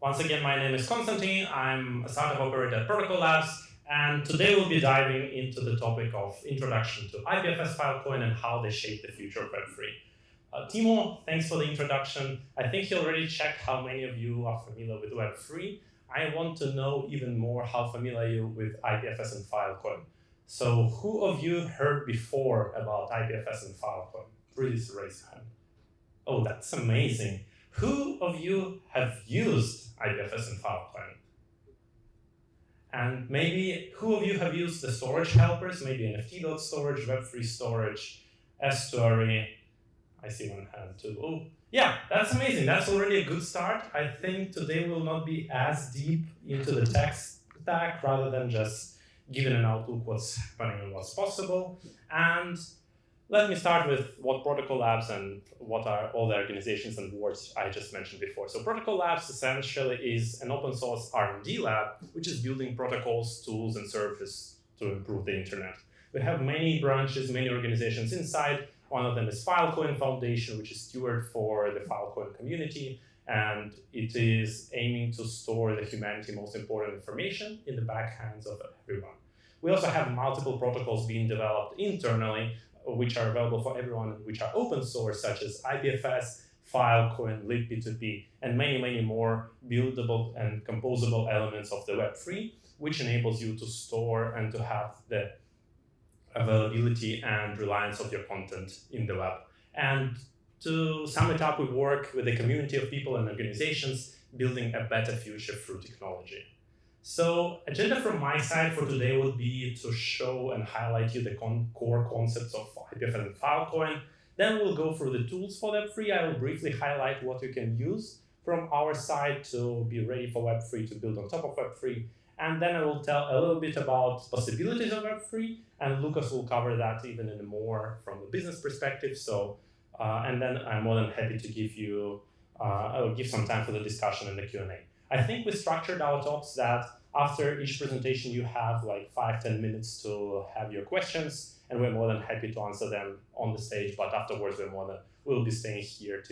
Once again, my name is Konstantin. I'm a startup operator at Protocol Labs, and today we'll be diving into the topic of introduction to IPFS Filecoin and how they shape the future of Web3. Timo, thanks for the introduction. I think you already checked how many of you are familiar with Web3. I want to know even more how familiar you with IPFS and Filecoin. So who of you heard before about IPFS and Filecoin? Please raise your hand. Oh, that's amazing. Who of you have used IPFS and Filecoin? And maybe who of you have used the storage helpers, maybe NFT.storage, Web3 storage, S2RE? I see one hand too. Oh, yeah, that's amazing. That's already a good start. I think today will not be as deep into the tech stack rather than just giving an outlook what's happening and what's possible. And let me start with what Protocol Labs and what are all the organizations and words I just mentioned before. So Protocol Labs essentially is an open source R&D lab, which is building protocols, tools, and services to improve the internet. We have many branches, many organizations inside. One of them is Filecoin Foundation, which is steward for the Filecoin community, and it is aiming to store the humanity most important information in the backhands of everyone. We also have multiple protocols being developed internally, which are available for everyone, which are open source, such as IPFS, Filecoin, iLIKE P2P, and many, many more buildable and composable elements of the Web3, which enables you to store and to have the availability and reliance of your content in the web. And to sum it up, we work with a community of people and organizations building a better future through technology. So agenda from my side for today will be to show and highlight you the core concepts of IPFS and Filecoin. Then we'll go through the tools for Web3. I will briefly highlight what you can use from our side to be ready for Web3, to build on top of Web3. And then I will tell a little bit about possibilities of Web3, and Lukas will cover that even in more from the business perspective. So, and then I'm more than happy to give you, I'll give some time for the discussion and the Q&A. I think we structured our talks that after each presentation, you have like 5-10 minutes to have your questions, and we're more than happy to answer them on the stage. But afterwards, we'll be staying here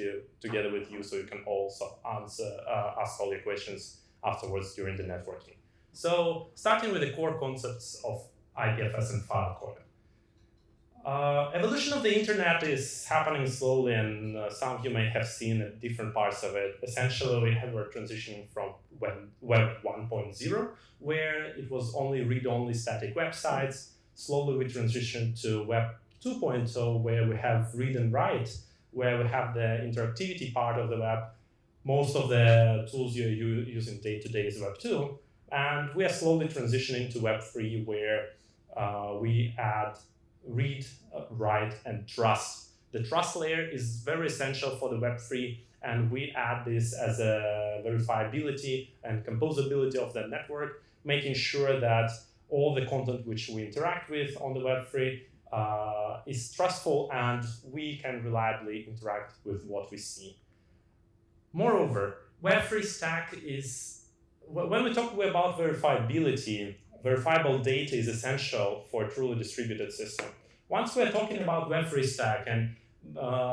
together with you, so you can also ask all your questions afterwards during the networking. So, starting with the core concepts of IPFS and Filecoin. Evolution of the internet is happening slowly, and some of you may have seen different parts of it. Essentially, we're transitioning from Web 1.0, where it was only read-only static websites. Slowly, we transitioned to Web 2.0, where we have read and write, where we have the interactivity part of the web. Most of the tools you're using day-to-day is Web 2. And we are slowly transitioning to Web 3, where we add read, write, and trust. The trust layer is very essential for the Web 3, and we add this as a verifiability and composability of the network, making sure that all the content which we interact with on the Web 3 is trustful, and we can reliably interact with what we see. Moreover, Web 3 stack is, when we talk about verifiability, verifiable data is essential for a truly distributed system. Once we're talking about Web3 stack, and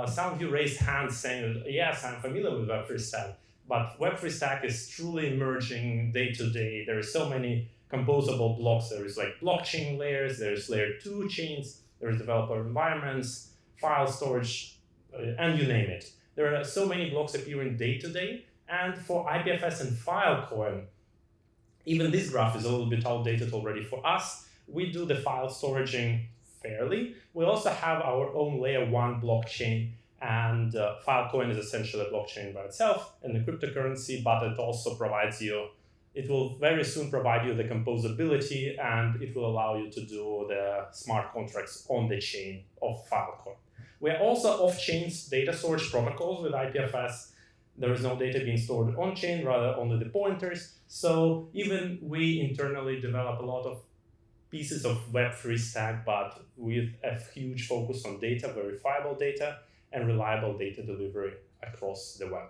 some of you raised hands saying, yes, I'm familiar with Web3 stack, but Web3 stack is truly emerging day to day. There are so many composable blocks. There is like blockchain layers, there's layer 2 chains, there's developer environments, file storage, and you name it. There are so many blocks appearing day to day. And for IPFS and Filecoin, even this graph is a little bit outdated already for us. We do the file storaging fairly. We also have our own layer 1 blockchain, and Filecoin is essentially a blockchain by itself and a cryptocurrency, but it also provides you, it will very soon provide you the composability, and it will allow you to do the smart contracts on the chain of Filecoin. We are also off-chain data storage protocols with IPFS. There is no data being stored on-chain, rather only the pointers. So even we internally develop a lot of pieces of Web3 stack, but with a huge focus on data, verifiable data, and reliable data delivery across the web.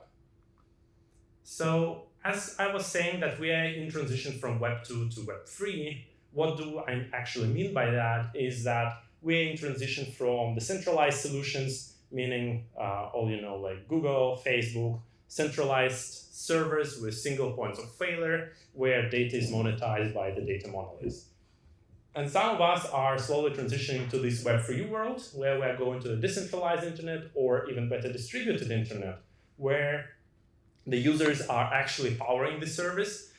So as I was saying that we are in transition from Web 2 to Web 3, what do I actually mean by that is that we're in transition from the centralized solutions, meaning all like Google, Facebook, centralized servers with single points of failure where data is monetized by the data monoliths. And some of us are slowly transitioning to this Web3 world where we are going to the decentralized internet or even better distributed internet, where the users are actually powering the service,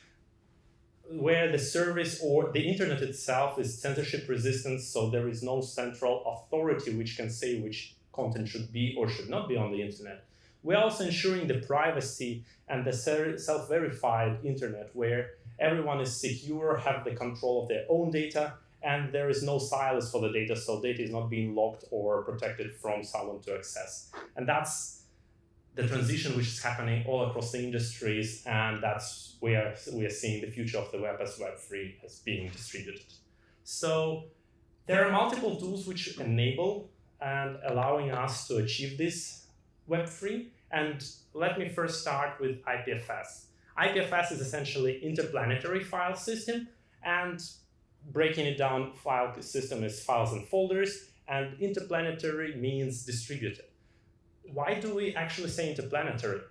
where the service or the internet itself is censorship resistant, so there is no central authority which can say which content should be or should not be on the internet. We're also ensuring the privacy and the self-verified internet where everyone is secure, have the control of their own data, and there is no silence for the data, so data is not being locked or protected from someone to access. And that's the transition which is happening all across the industries, and that's where we are seeing the future of the web as Web3 as being distributed. So there are multiple tools which enable and allowing us to achieve this Web3. And let me first start with IPFS. IPFS is essentially interplanetary file system, and breaking it down, file system is files and folders, and interplanetary means distributed. Why do we actually say interplanetary?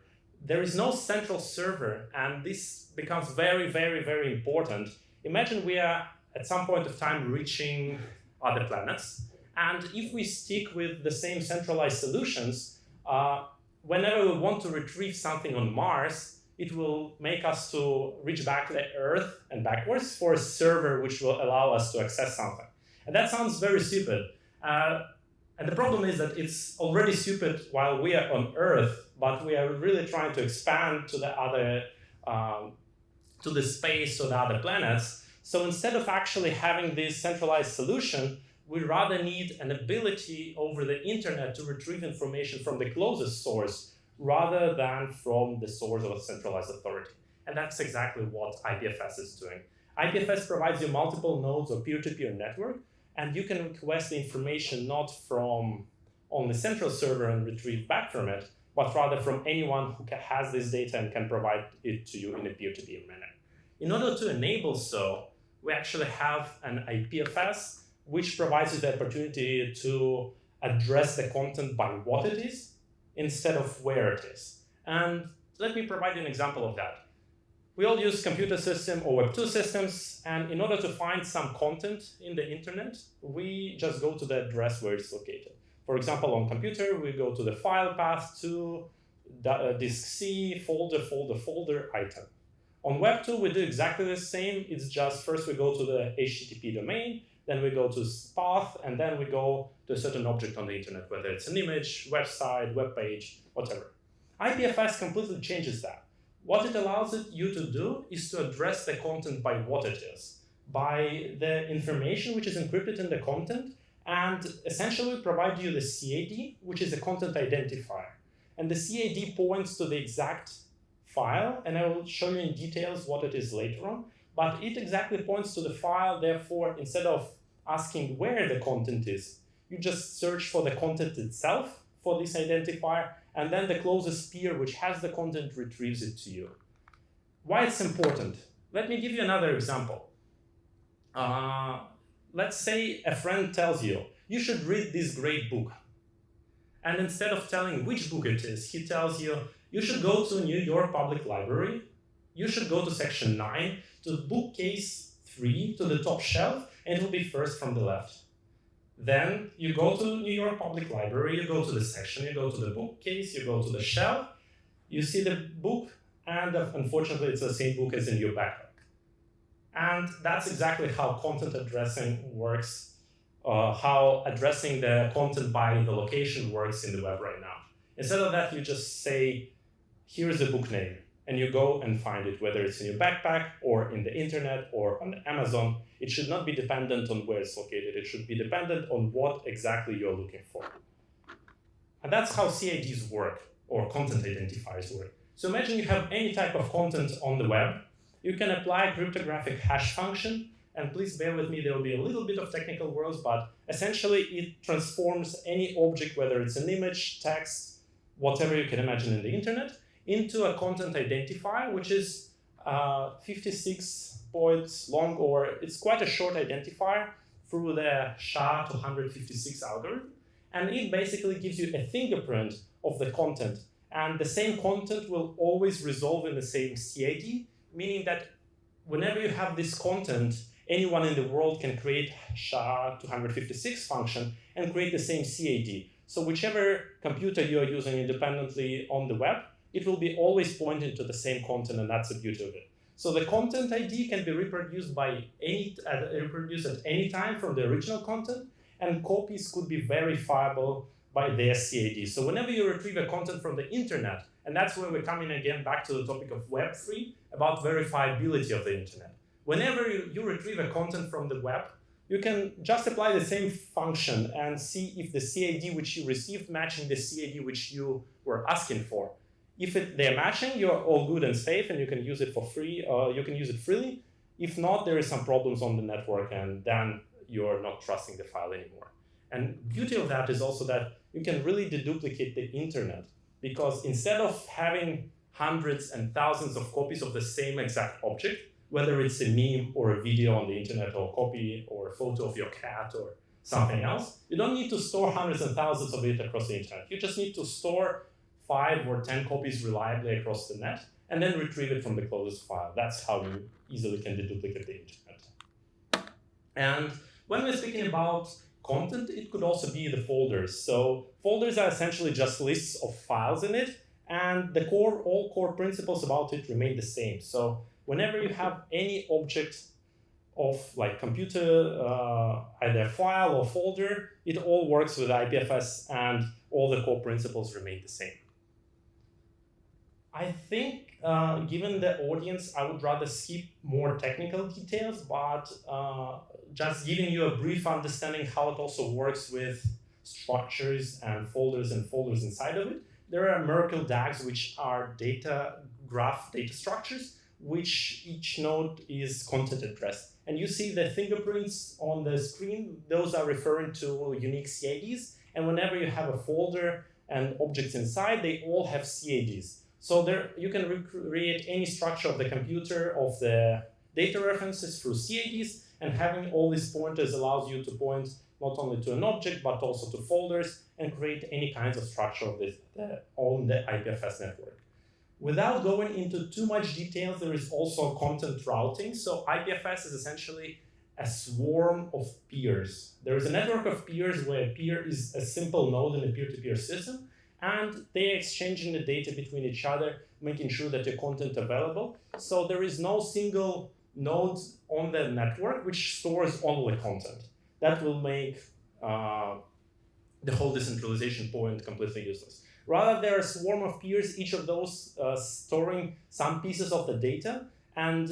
There is no central server, and this becomes very, very, very important. Imagine we are at some point of time reaching other planets, and if we stick with the same centralized solutions, whenever we want to retrieve something on Mars, it will make us to reach back to the Earth and backwards for a server which will allow us to access something. And that sounds very stupid. And the problem is that it's already stupid while we are on Earth, but we are really trying to expand to the other, to the space, to the other planets. So instead of actually having this centralized solution, we rather need an ability over the internet to retrieve information from the closest source rather than from the source of a centralized authority. And that's exactly what IPFS is doing. IPFS provides you multiple nodes or peer-to-peer network, and you can request the information not from on the central server and retrieve back from it, but rather from anyone who has this data and can provide it to you in a peer-to-peer manner. In order to enable so, we actually have an IPFS, which provides you the opportunity to address the content by what it is instead of where it is. And let me provide you an example of that. We all use computer system or Web2 systems, and in order to find some content in the internet, we just go to the address where it's located. For example, on computer, we go to the file path to disk C, folder, item. On Web2, we do exactly the same. It's just first we go to the HTTP domain, then we go to path, and then we go to a certain object on the internet, whether it's an image, website, web page, whatever. IPFS completely changes that. What it allows you to do is to address the content by what it is, by the information which is encrypted in the content, and essentially provide you the CAD, which is a content identifier. And the CAD points to the exact file, and I will show you in details what it is later on, but it exactly points to the file. Therefore, instead of asking where the content is, you just search for the content itself for this identifier, and then the closest peer which has the content retrieves it to you. Why it's important? Let me give you another example. Let's say a friend tells you, you should read this great book. And instead of telling which book it is, he tells you, you should go to New York Public Library, you should go to section 9, to bookcase 3, to the top shelf, and it will be first from the left. Then you go to New York Public Library, you go to the section, you go to the bookcase, you go to the shelf, you see the book, and unfortunately it's the same book as in your backpack. And that's exactly how content addressing works, how addressing the content by the location works in the web right now. Instead of that, you just say, here's the book name, and you go and find it, whether it's in your backpack or in the internet or on Amazon. It should not be dependent on where it's located. It should be dependent on what exactly you're looking for. And that's how CIDs work, or content identifiers work. So imagine you have any type of content on the web. You can apply a cryptographic hash function, and please bear with me, there will be a little bit of technical words, but essentially it transforms any object, whether it's an image, text, whatever you can imagine in the internet, into a content identifier, which is 56 points long, or it's quite a short identifier through the SHA-256 algorithm. And it basically gives you a fingerprint of the content. And the same content will always resolve in the same CID, meaning that whenever you have this content, anyone in the world can create SHA-256 function and create the same CID. So whichever computer you're using independently on the web, it will be always pointing to the same content, and that's the beauty of it. So the content ID can be reproduced reproduced at any time from the original content, and copies could be verifiable by their CID. So whenever you retrieve a content from the internet, and that's where we're coming again back to the topic of Web3, about verifiability of the internet. Whenever you retrieve a content from the web, you can just apply the same function and see if the CID which you received matching the CID which you were asking for. If they're matching, you're all good and safe, and you can use it for free. You can use it freely. If not, there is some problems on the network, and then you're not trusting the file anymore. And beauty of that is also that you can really deduplicate the internet, because instead of having hundreds and thousands of copies of the same exact object, whether it's a meme or a video on the internet or a copy or a photo of your cat or something else, you don't need to store hundreds and thousands of it across the internet. You just need to store 5 or 10 copies reliably across the net and then retrieve it from the closest file. That's how you easily can deduplicate the internet. And when we're speaking about content, it could also be the folders. So folders are essentially just lists of files in it, and all core principles about it remain the same. So whenever you have any object of like computer, either file or folder, it all works with IPFS, and all the core principles remain the same. I think, given the audience, I would rather skip more technical details, but just giving you a brief understanding how it also works with structures and folders inside of it. There are Merkle DAGs, which are graph data structures, which each node is content address. And you see the fingerprints on the screen, those are referring to unique CIDs. And whenever you have a folder and objects inside, they all have CIDs. So there you can recreate any structure of the computer of the data references through CIDs, and having all these pointers allows you to point not only to an object, but also to folders, and create any kinds of structure of this on the IPFS network. Without going into too much details, there is also content routing. So IPFS is essentially a swarm of peers. There is a network of peers where a peer is a simple node in a peer-to-peer system, and they're exchanging the data between each other, making sure that your content is available. So there is no single node on the network which stores only content. That will make the whole decentralization point completely useless. Rather, there are a swarm of peers, each of those storing some pieces of the data, and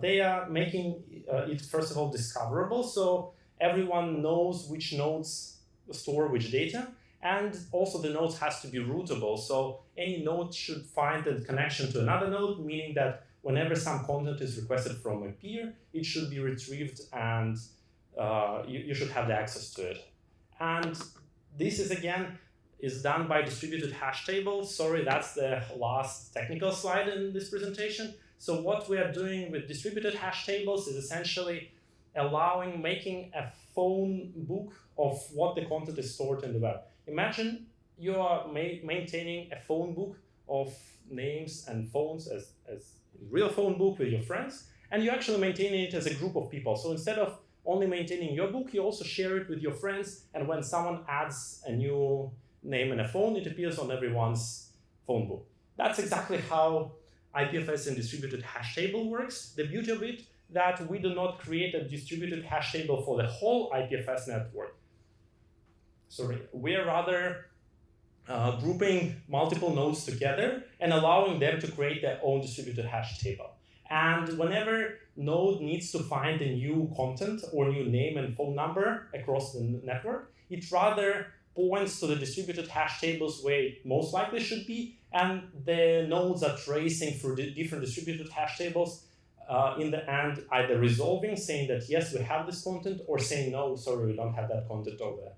they are making it, first of all, discoverable, so everyone knows which nodes store which data, and also the nodes has to be routable, so any node should find a connection to another node, meaning that whenever some content is requested from a peer, it should be retrieved, and you should have the access to it. And this is done by distributed hash tables. Sorry, that's the last technical slide in this presentation. So what we are doing with distributed hash tables is essentially making a phone book of what the content is stored in the web. Imagine you are maintaining a phone book of names and phones as a real phone book with your friends, and you're actually maintaining it as a group of people. So instead of only maintaining your book, you also share it with your friends, and when someone adds a new name and a phone, it appears on everyone's phone book. That's exactly how IPFS and distributed hash table works. The beauty of it that we do not create a distributed hash table for the whole IPFS network. Sorry, we are rather grouping multiple nodes together and allowing them to create their own distributed hash table. And whenever node needs to find a new content or new name and phone number across the network, it rather points to the distributed hash tables where it most likely should be, and the nodes are tracing through the different distributed hash tables, in the end either resolving, saying that yes, we have this content, or saying no, sorry, we don't have that content over the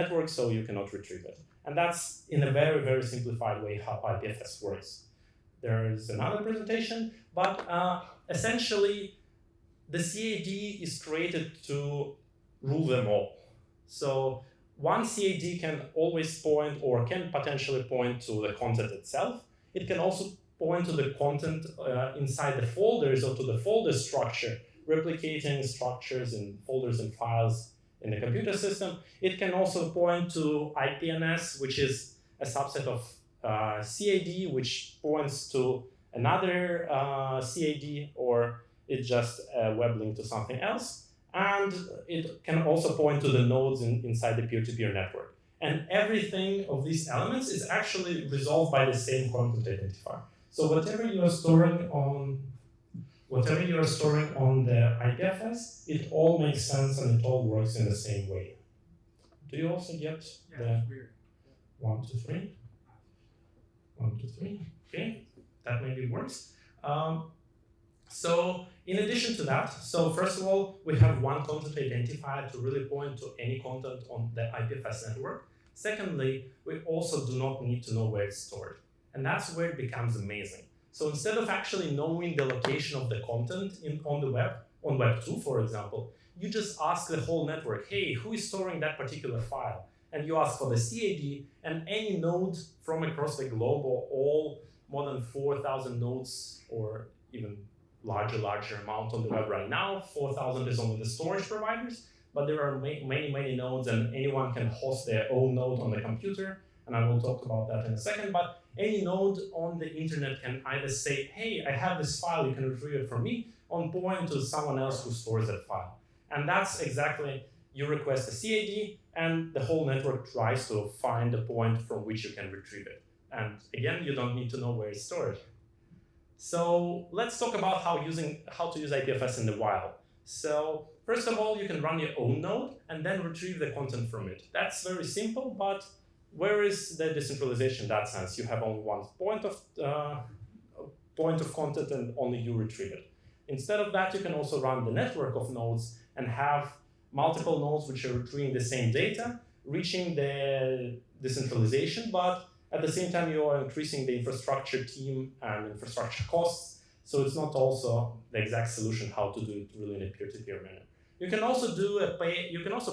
network, so you cannot retrieve it. And that's in a very, very simplified way how IPFS works. There is another presentation, but essentially the CAD is created to rule them all. So one CAD can always point or can potentially point to the content itself. It can also point to the content inside the folders or to the folder structure, replicating structures in folders and files in the computer system. It can also point to IPNS, which is a subset of CAD, which points to another CAD, or it's just a web link to something else. And it can also point to the nodes inside the peer-to-peer network. And everything of these elements is actually resolved by the same content identifier. So whatever you are storing on the IPFS, it all makes sense and it all works in the same way. Do you also get the 1, 2, 3? 1, 2, 3. Okay, that maybe works. So in addition to that, so first of all, we have one content identifier to really point to any content on the IPFS network. Secondly, we also do not need to know where it's stored. And that's where it becomes amazing. So instead of actually knowing the location of the content on the web, on Web 2, for example, you just ask the whole network, hey, who is storing that particular file? And you ask for the CAD, and any node from across the globe, or all more than 4,000 nodes, or even larger amount on the web right now. 4,000 is only the storage providers, but there are many nodes, and anyone can host their own node on the computer, and I will talk about that in a second. But any node on the internet can either say, hey, I have this file, you can retrieve it from me, on point to someone else who stores that file. And that's exactly, you request a CAD, and the whole network tries to find a point from which you can retrieve it. And again, you don't need to know where it's stored. So let's talk about how to use IPFS in the wild. So first of all, you can run your own node and then retrieve the content from it. That's very simple, but where is the decentralization in that sense? You have only one point of content and only you retrieve it. Instead of that, you can also run the network of nodes and have multiple nodes which are retrieving the same data, reaching the decentralization, but at the same time, you are increasing the infrastructure team and infrastructure costs. So it's not also the exact solution how to do it really in a peer-to-peer manner. You can also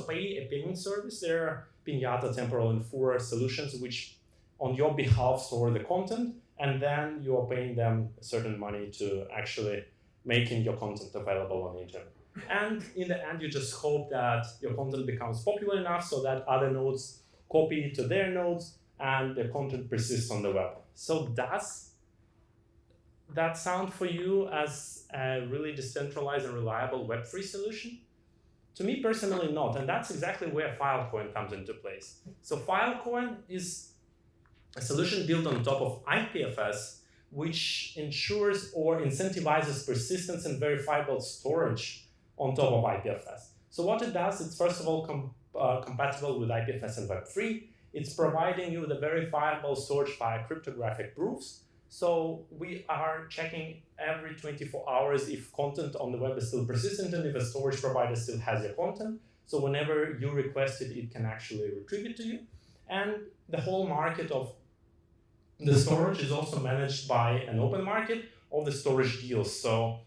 pay a payment service. There are Pinata, Temporal, and Flores solutions which, on your behalf, store the content, and then you are paying them a certain money to actually making your content available on the internet. And in the end, you just hope that your content becomes popular enough so that other nodes copy it to their nodes, and the content persists on the web. So does that sound for you as a really decentralized and reliable Web3 solution? To me personally, not, and that's exactly where Filecoin comes into place. So Filecoin is a solution built on top of IPFS, which ensures or incentivizes persistence and verifiable storage on top of IPFS. So what it does, it's first of all compatible with IPFS and Web3. It's providing you the verifiable storage via cryptographic proofs. So we are checking every 24 hours if content on the web is still persistent and if a storage provider still has your content. So whenever you request it, it can actually retrieve it to you. And the whole market of the storage is also managed by an open market of the storage deals. So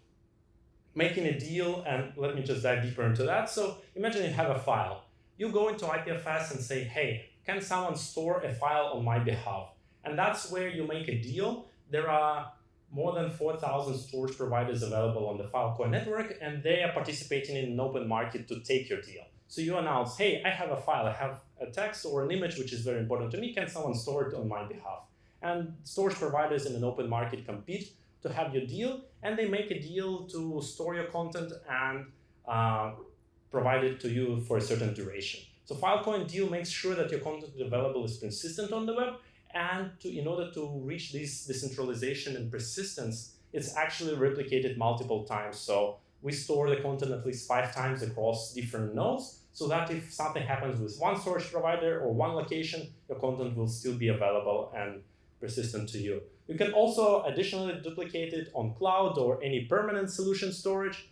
making a deal, and let me just dive deeper into that. So imagine you have a file. You go into IPFS and say, hey, can someone store a file on my behalf? And that's where you make a deal. There are more than 4,000 storage providers available on the Filecoin network, and they are participating in an open market to take your deal. So you announce, hey, I have a file, I have a text or an image which is very important to me. Can someone store it on my behalf? And storage providers in an open market compete to have your deal, and they make a deal to store your content and provide it to you for a certain duration. So Filecoin deal makes sure that your content available is consistent on the web, and in order to reach this decentralization and persistence, it's actually replicated multiple times. So we store the content at least 5 times across different nodes, so that if something happens with one storage provider or one location, your content will still be available and persistent to you. You can also additionally duplicate it on cloud or any permanent solution storage,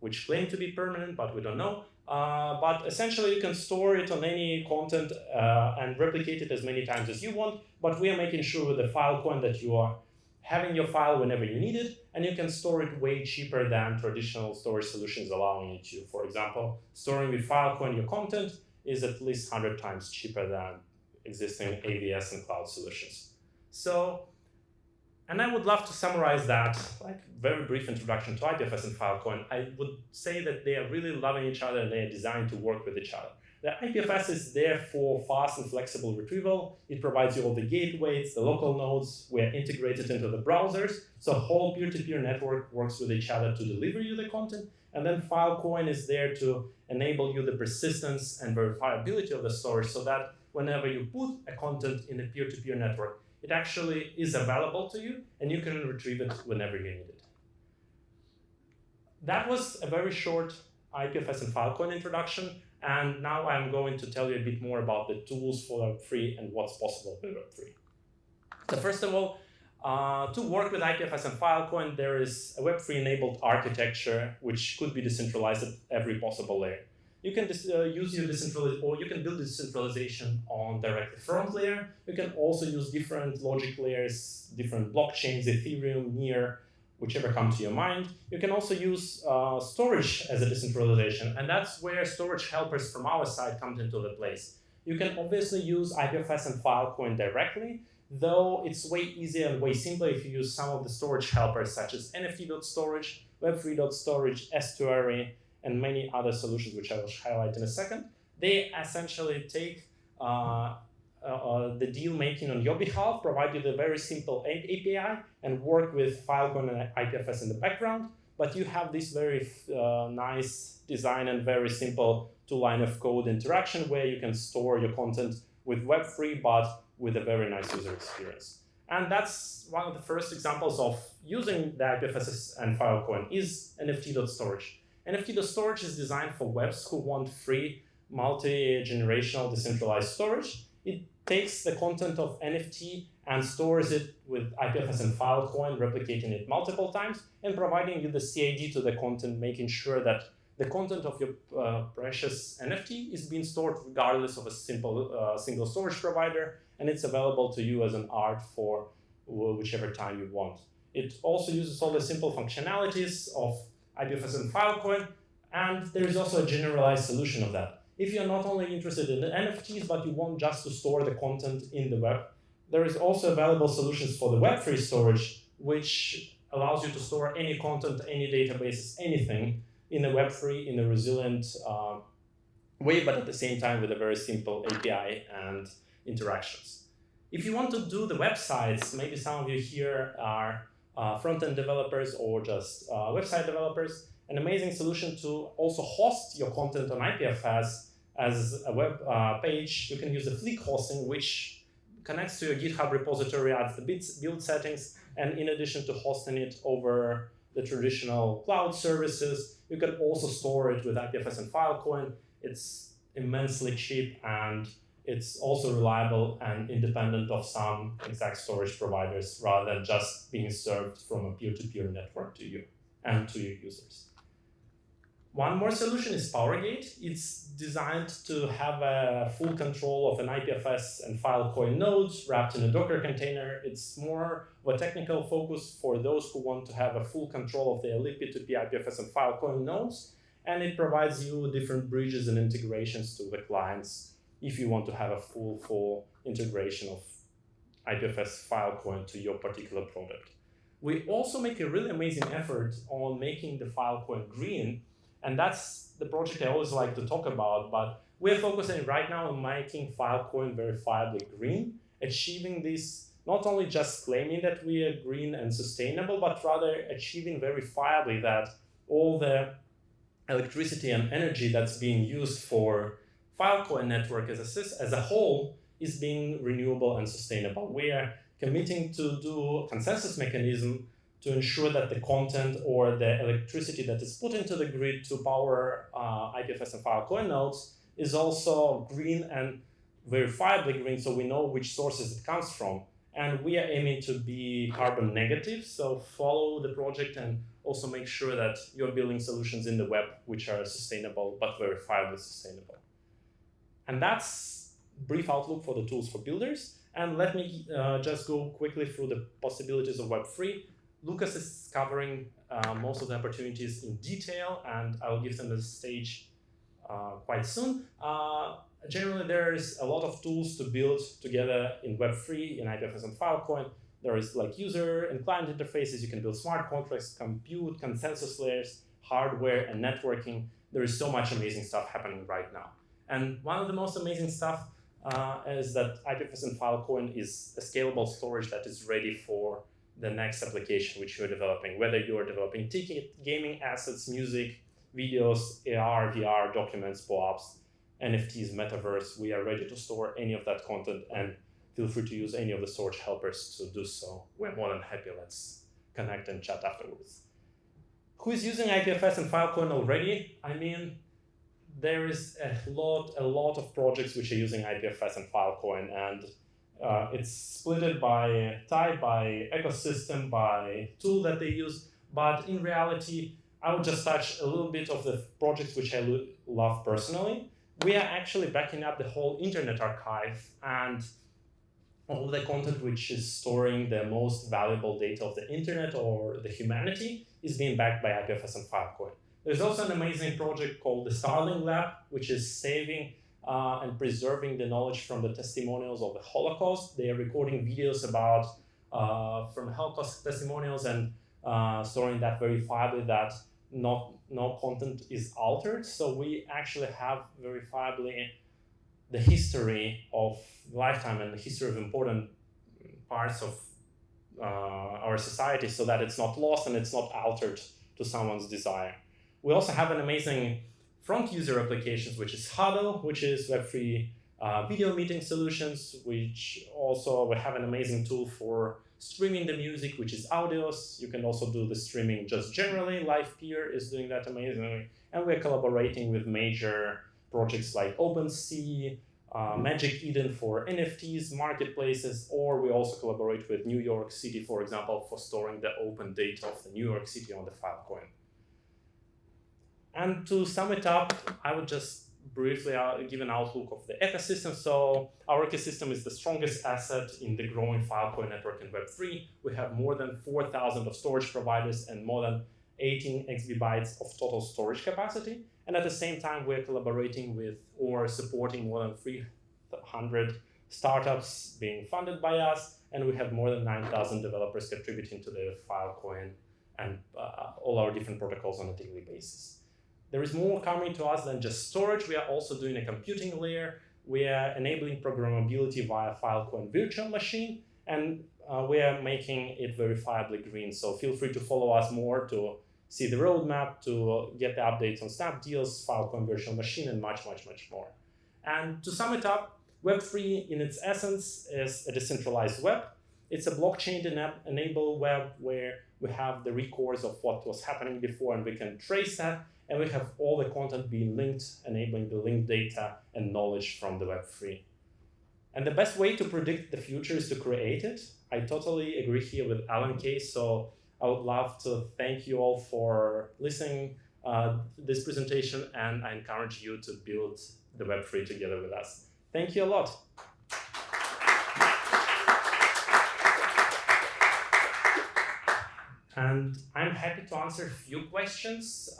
which claim to be permanent, but we don't know. But essentially, you can store it on any content and replicate it as many times as you want. But we are making sure with the Filecoin that you are having your file whenever you need it, and you can store it way cheaper than traditional storage solutions allowing you to. For example, storing with Filecoin your content is at least 100 times cheaper than existing AVS and cloud solutions. So, and I would love to summarize that, like very brief introduction to IPFS and Filecoin. I would say that they are really loving each other and they are designed to work with each other. The IPFS is there for fast and flexible retrieval. It provides you all the gateways, the local nodes were integrated into the browsers. So whole peer-to-peer network works with each other to deliver you the content. And then Filecoin is there to enable you the persistence and verifiability of the storage so that whenever you put a content in a peer-to-peer network, it actually is available to you and you can retrieve it whenever you need it. That was a very short IPFS and Filecoin introduction. And now I'm going to tell you a bit more about the tools for Web3 and what's possible with Web3. So first of all, to work with IPFS and Filecoin, there is a Web3 enabled architecture which could be decentralized at every possible layer. You can use your decentralization, or you can build decentralization on directly front layer. You can also use different logic layers, different blockchains, Ethereum, Near, whichever comes to your mind. You can also use storage as a decentralization, and that's where storage helpers from our side comes into the place. You can obviously use IPFS and Filecoin directly, though it's way easier and way simpler if you use some of the storage helpers such as NFT.storage, Web3.storage, Estuary, and many other solutions which I will highlight in a second. They essentially take the deal making on your behalf, provide you the very simple API, and work with Filecoin and IPFS in the background. But you have this very nice design and very simple two-line of code interaction where you can store your content with Web3, but with a very nice user experience. And that's one of the first examples of using the IPFS and Filecoin is NFT.storage. NFT.storage is designed for webs who want free, multi-generational decentralized storage. It takes the content of NFT and stores it with IPFS and Filecoin, replicating it multiple times and providing you the CID to the content, making sure that the content of your precious NFT is being stored regardless of a simple single storage provider, and it's available to you as an art for whichever time you want. It also uses all the simple functionalities of IPFS and Filecoin, and there is also a generalized solution of that. If you're not only interested in the NFTs, but you want just to store the content in the web, there is also available solutions for the Web3 storage, which allows you to store any content, any databases, anything in a Web3 in a resilient way, but at the same time with a very simple API and interactions. If you want to do the websites, maybe some of you here are front-end developers or just website developers, an amazing solution to also host your content on IPFS as a web page. You can use the Fleek hosting, which connects to your GitHub repository, adds the build settings, and in addition to hosting it over the traditional cloud services, you can also store it with IPFS and Filecoin. It's immensely cheap and it's also reliable and independent of some exact storage providers rather than just being served from a peer-to-peer network to you and to your users. One more solution is PowerGate. It's designed to have a full control of an IPFS and Filecoin nodes wrapped in a Docker container. It's more of a technical focus for those who want to have a full control of the iLIKE P2P IPFS and Filecoin nodes. And it provides you different bridges and integrations to the clients if you want to have a full integration of IPFS Filecoin to your particular product. We also make a really amazing effort on making the Filecoin green. And that's the project I always like to talk about, but we're focusing right now on making Filecoin verifiably green, achieving this, not only just claiming that we are green and sustainable, but rather achieving verifiably that all the electricity and energy that's being used for Filecoin network as a whole is being renewable and sustainable. We are committing to do consensus mechanism to ensure that the content or the electricity that is put into the grid to power IPFS and Filecoin nodes is also green and verifiably green, so we know which sources it comes from. And we are aiming to be carbon negative, so follow the project and also make sure that you're building solutions in the web which are sustainable but verifiably sustainable. And that's a brief outlook for the tools for builders. And let me just go quickly through the possibilities of Web3. Lukas is covering most of the opportunities in detail, and I'll give them the stage quite soon. Generally, there's a lot of tools to build together in Web3, in IPFS and Filecoin. There is like user and client interfaces. You can build smart contracts, compute, consensus layers, hardware, and networking. There is so much amazing stuff happening right now. And one of the most amazing stuff is that IPFS and Filecoin is a scalable storage that is ready for the next application which you're developing, whether you're developing ticket, gaming assets, music, videos, AR, VR, documents, POAPs, NFTs, Metaverse. We are ready to store any of that content, and feel free to use any of the storage helpers to do so. We're more than happy. Let's connect and chat afterwards. Who is using IPFS and Filecoin already? I mean, there is a lot of projects which are using IPFS and Filecoin, and it's split by type, by ecosystem, by tool that they use. But in reality, I would just touch a little bit of the projects which I love personally. We are actually backing up the whole internet archive, and all the content which is storing the most valuable data of the internet or the humanity is being backed by IPFS and Filecoin. There's also an amazing project called the Starling Lab, which is saving and preserving the knowledge from the testimonials of the Holocaust. They are recording videos about from Holocaust testimonials and storing that verifiably that no content is altered. So we actually have verifiably the history of lifetime and the history of important parts of our society, so that it's not lost and it's not altered to someone's desire. We also have an amazing front user applications, which is Hurtado, which is Web3 video meeting solutions, which also we have an amazing tool for streaming the music, which is Audios. You can also do the streaming just generally. LivePeer is doing that amazingly. And we're collaborating with major projects like OpenSea, Magic Eden for NFTs, marketplaces, or we also collaborate with New York City, for example, for storing the open data of the New York City on the Filecoin. And to sum it up, I would just briefly give an outlook of the ecosystem. So our ecosystem is the strongest asset in the growing Filecoin network in Web3. We have more than 4,000 of storage providers and more than 18 exabytes of total storage capacity. And at the same time, we're collaborating with or supporting more than 300 startups being funded by us. And we have more than 9,000 developers contributing to the Filecoin and all our different protocols on a daily basis. There is more coming to us than just storage. We are also doing a computing layer. We are enabling programmability via Filecoin virtual machine, and we are making it verifiably green. So feel free to follow us more to see the roadmap, to get the updates on Snap deals, Filecoin virtual machine, and much, much, much more. And to sum it up, Web3 in its essence is a decentralized web. It's a blockchain-enabled web where we have the records of what was happening before, and we can trace that. And we have all the content being linked, enabling the linked data and knowledge from the Web3. And the best way to predict the future is to create it. I totally agree here with Alan Case. So I would love to thank you all for listening this presentation, and I encourage you to build the Web3 together with us. Thank you a lot. And I'm happy to answer a few questions.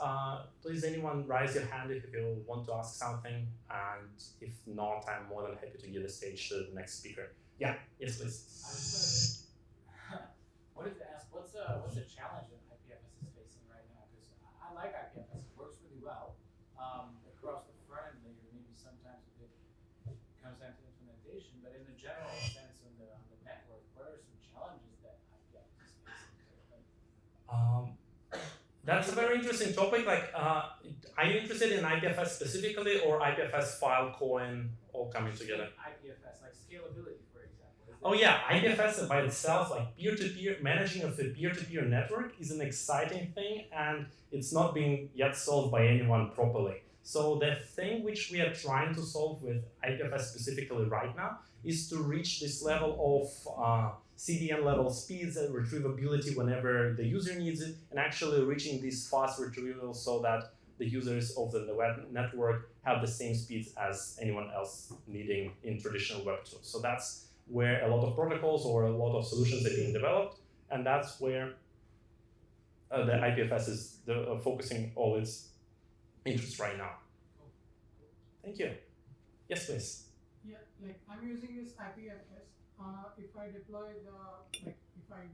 Please, anyone raise your hand if you want to ask something. And if not, I'm more than happy to give the stage to the next speaker. Yeah, yes, please. I wanted to ask, what's the challenge that IPFS is facing right now? Because I like IPFS, it works really well. Across the front end layer, maybe sometimes it comes down to implementation, but in the general sense on the network, what are some challenges that IPFS is facing? That's a very interesting topic. Like, are you interested in IPFS specifically or IPFS Filecoin all coming together? IPFS, like scalability, for example. Oh yeah, IPFS by itself, like peer-to-peer, managing of a peer-to-peer network is an exciting thing, and it's not being yet solved by anyone properly. So the thing which we are trying to solve with IPFS specifically right now is to reach this level of CDN level speeds and retrievability whenever the user needs it, and actually reaching this fast retrieval so that the users of the web network have the same speeds as anyone else needing in traditional web tools. So that's where a lot of protocols or a lot of solutions are being developed, and that's where the IPFS is focusing all its interest right now. Thank you. Yes, please. Yeah, like I'm using this IPFS. If I deploy if I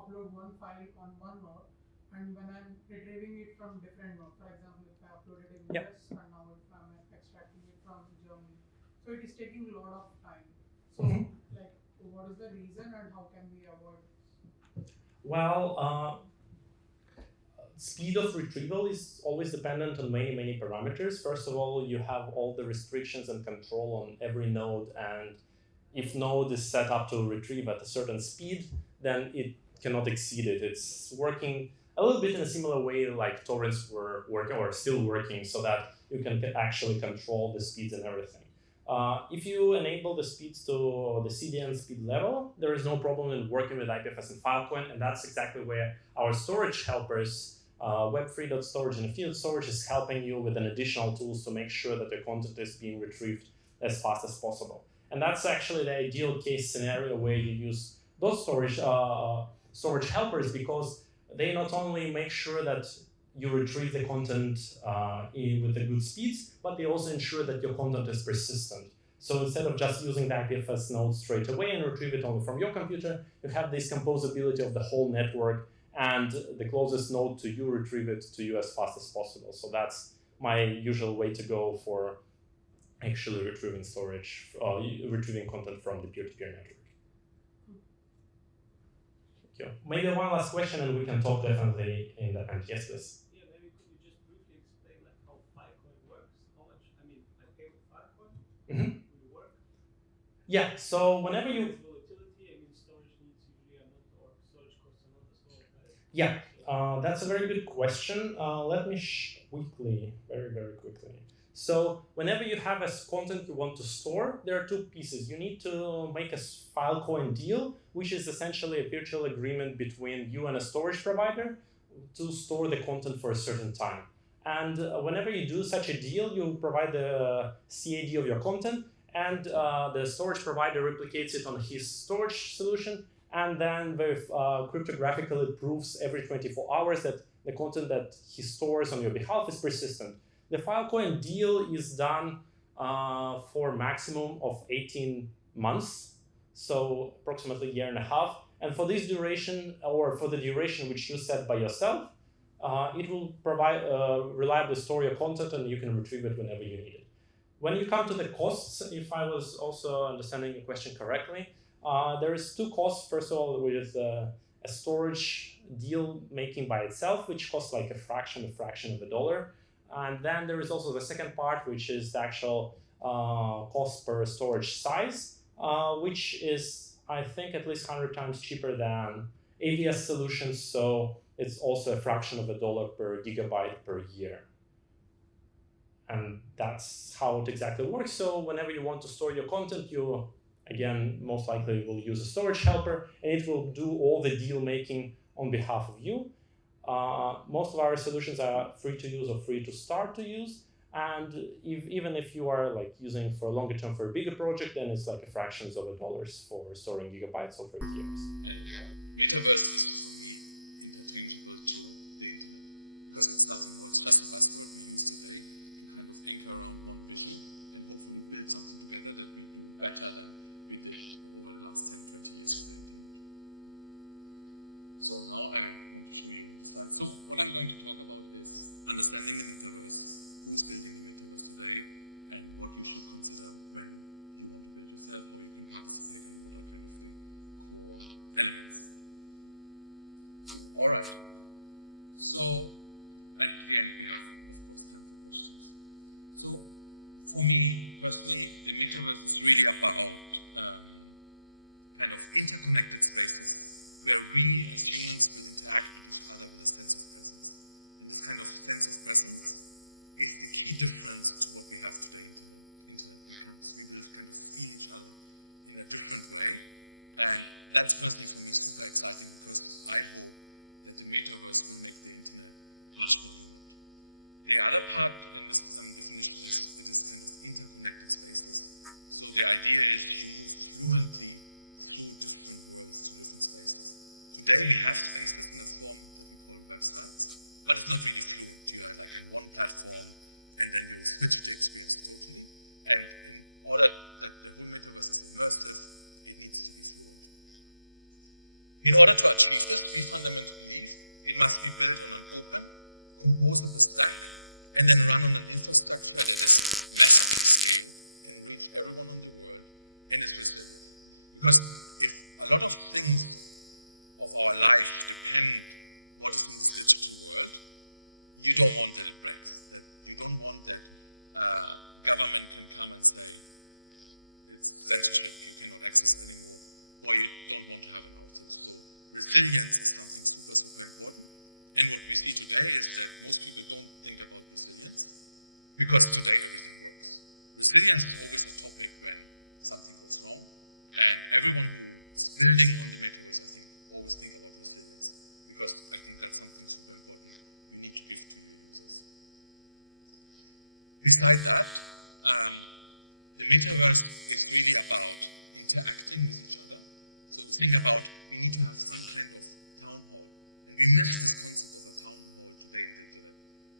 upload one file on one node, and when I'm retrieving it from different node, for example, if I uploaded in Yep. US and now if I'm extracting it from Germany, so it is taking a lot of time. So, like, what is the reason and how can we avoid this? Well, speed of retrieval is always dependent on many parameters. First of all, you have all the restrictions and control on every node, and if node is set up to retrieve at a certain speed, then it cannot exceed it. It's working a little bit in a similar way like torrents were working or still working, so that you can actually control the speeds and everything. If you enable the speeds to the CDN speed level, there is no problem in working with IPFS and Filecoin, and that's exactly where our storage helpers, Web3.storage and NFT.storage, is helping you with an additional tools to make sure that your content is being retrieved as fast as possible. And that's actually the ideal case scenario where you use those storage helpers, because they not only make sure that you retrieve the content with the good speeds, but they also ensure that your content is persistent. So instead of just using the IPFS node straight away and retrieve it only from your computer, you have this composability of the whole network, and the closest node to you retrieve it to you as fast as possible. So that's my usual way to go for actually retrieving retrieving content from the peer-to-peer network. Thank you. Maybe one last question, and we can talk definitely in the end. Yes, please. Yeah, maybe could you just briefly explain like how Filecoin works? How much? I mean, I pay with Filecoin. Will it work? Yeah. So whenever you Volatility, I mean, storage needs usually are not, or storage costs are not as low, right? Yeah, that's a very good question. Let me quickly, very quickly. So whenever you have a content you want to store, there are two pieces. You need to make a Filecoin deal, which is essentially a virtual agreement between you and a storage provider to store the content for a certain time. And whenever you do such a deal, you provide the CAD of your content, and the storage provider replicates it on his storage solution, and then very cryptographically proves every 24 hours that the content that he stores on your behalf is persistent. The Filecoin deal is done for a maximum of 18 months, so approximately a year and a half. And for this duration, or for the duration which you set by yourself, it will provide reliably store your content, and you can retrieve it whenever you need it. When you come to the costs, if I was also understanding your question correctly, there is two costs. First of all, with a storage deal making by itself, which costs like a fraction of a dollar. And then there is also the second part, which is the actual cost per storage size, which is, I think, at least 100 times cheaper than AVS solutions. So it's also a fraction of a dollar per gigabyte per year. And that's how it exactly works. So whenever you want to store your content, you, again, most likely will use a storage helper, and it will do all the deal making on behalf of you. Most of our solutions are free to use or free to start to use. And even if you are like using for a longer term for a bigger project, then it's like a fractions of a dollars for storing gigabytes over years. And Metaverse is for me interchangeable to the internet, because it's nothing more. It's just a buzzword we use today to kind of anchor around one vision and hopefully build something together that we do better than we did over the last 10, 20 years with the internet. So now I want to show you the slide. So what I'm going to talk about is understanding the metaverse, who's building the metaverse today, and what you should consider when you want to build yourself, how you can participate, and what are kind of the core elements. All right. So at the end we have, of course, time for questions. So for me personally, the metaverse is really about kind of interconnected spaces where we as humans will interact with each other with a sense of presence. And this kind of sense of presence is the key difference to what we have today in the internet. We will kind of feel each other in a different way. And that's personally for me super exciting, because I hope that the metaverse will make the internet much more human. The other part in this definition is it is kind of interconnected spaces. So the idea is you move fluently through different worlds to different spaces. Today we have spaces in a form that we call websites, but it's not really fluent. You are like in one platform and then you switch the experience totally. And in order that the whole metaverse is immersive, it needs to be fluent. In order to achieve this, we fundamentally believe it must be built on an open, composable stack, and then run on an infrastructure that is massively scaled, can reach everyone on the world, and is resilient. Because if a lot of things of our life depend what is in this digital world, you don't want that it breaks. That you don't want that government can come and say it's censorship, you cannot access anymore, or you don't want to have an outage. So resilience is something super, super important. And what we see today is that most people don't think about resilience because today everything works. Resilience is always a topic when something goes wrong. And everyone who's building on the metaverse, I think, always think about resilience because I think that's something super important you need to give to your users. Beside that, the metaverse is really about interacting with each other. So think about, we need to have some kind of town hall. And we miss this concept of a town hall today in the internet.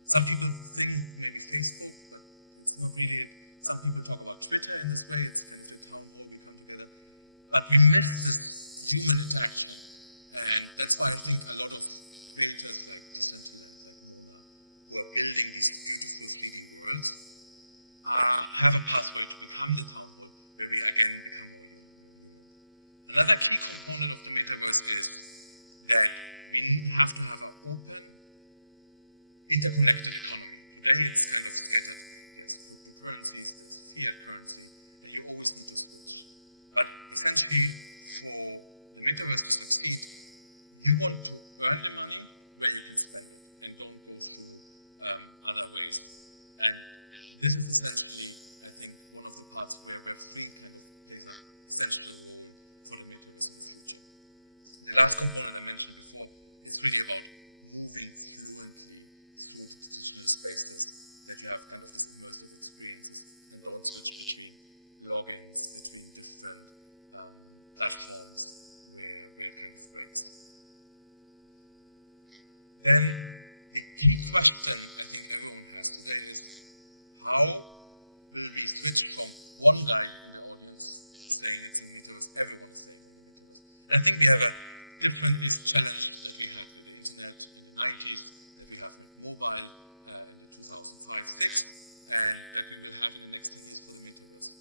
Some people think maybe Facebook, but it's not really it. Some people talk about Twitter in this way. It's kind of the town hall, we come together. But we miss this human interaction. And that's why I think a lot of creators like Decentraland, like Mona, who are building these beautiful 3D worlds, have a pathway to become the town hall where we again become more human. Another key component of the metaverse is that we have to have an open, interconnected economy. Today it's kind of scattered. There's cryptocurrencies, there's fiat currency, and you always need to switch. But essentially, for the metaverse to succeed, you want to earn the money where you can spend it and don't go through other ways. And this is essentially, I think, one of the parts where Web3 kind of plays an essential role for the metaverse in the future. The last component I mentioned before, it's really about moving fluently through the digital spaces, that you have kind of this immersive experiences and don't switch between logins, between different platforms where it kind of breaks. Then the key question I think everyone has today is, how will we switch from one guy in the audience saying it's in the metaverse, everyone is saying in the metaverse. And I think we have a different-ish challenge that we had with the internet in the 90s, that we have with mobile in the 2005-06, and that we will have in the next 10 years for the metaverse.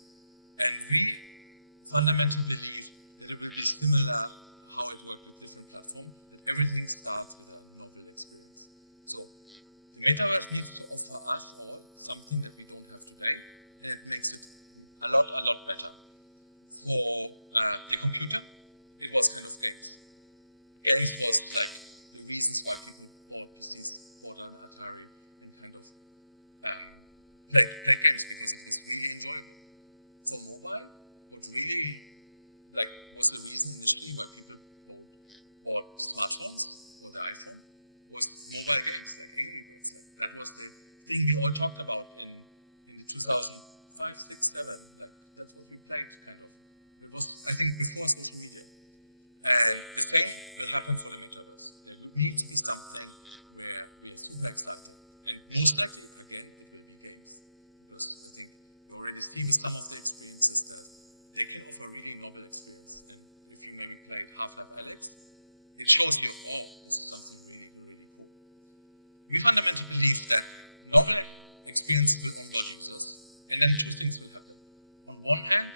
And we fundamentally believe that it will be similar how it worked with different platforms, that everything starts with a novel experience. So the metaverse needs to offer us all something that we don't have today, and it makes it a lot better. For the computer, it was kind of games. Games was like the reasons why people bought PCs, bought an Atari, and kind of played games because it was really enjoyable. For mobile, what really was the reason initially why people bought smartphones or the iPhone was mobile games like Angry Birds. Like that was the thing we all talked about in the 2005, 6, 7. Like that's what we played kind of. It was, I think, before social media. And the same will happen for the metaverse. There will need to be something where we are super excited. And most likely, again, it will be games. Because I think you already see with some of the experiences that they can offer a really novel experience. And if you maybe played Half-Life Alyx, it shows you, oh, this is something really, really cool. We fundamentally believe that novel experience will onboard users, and then two things will happen. On one hand,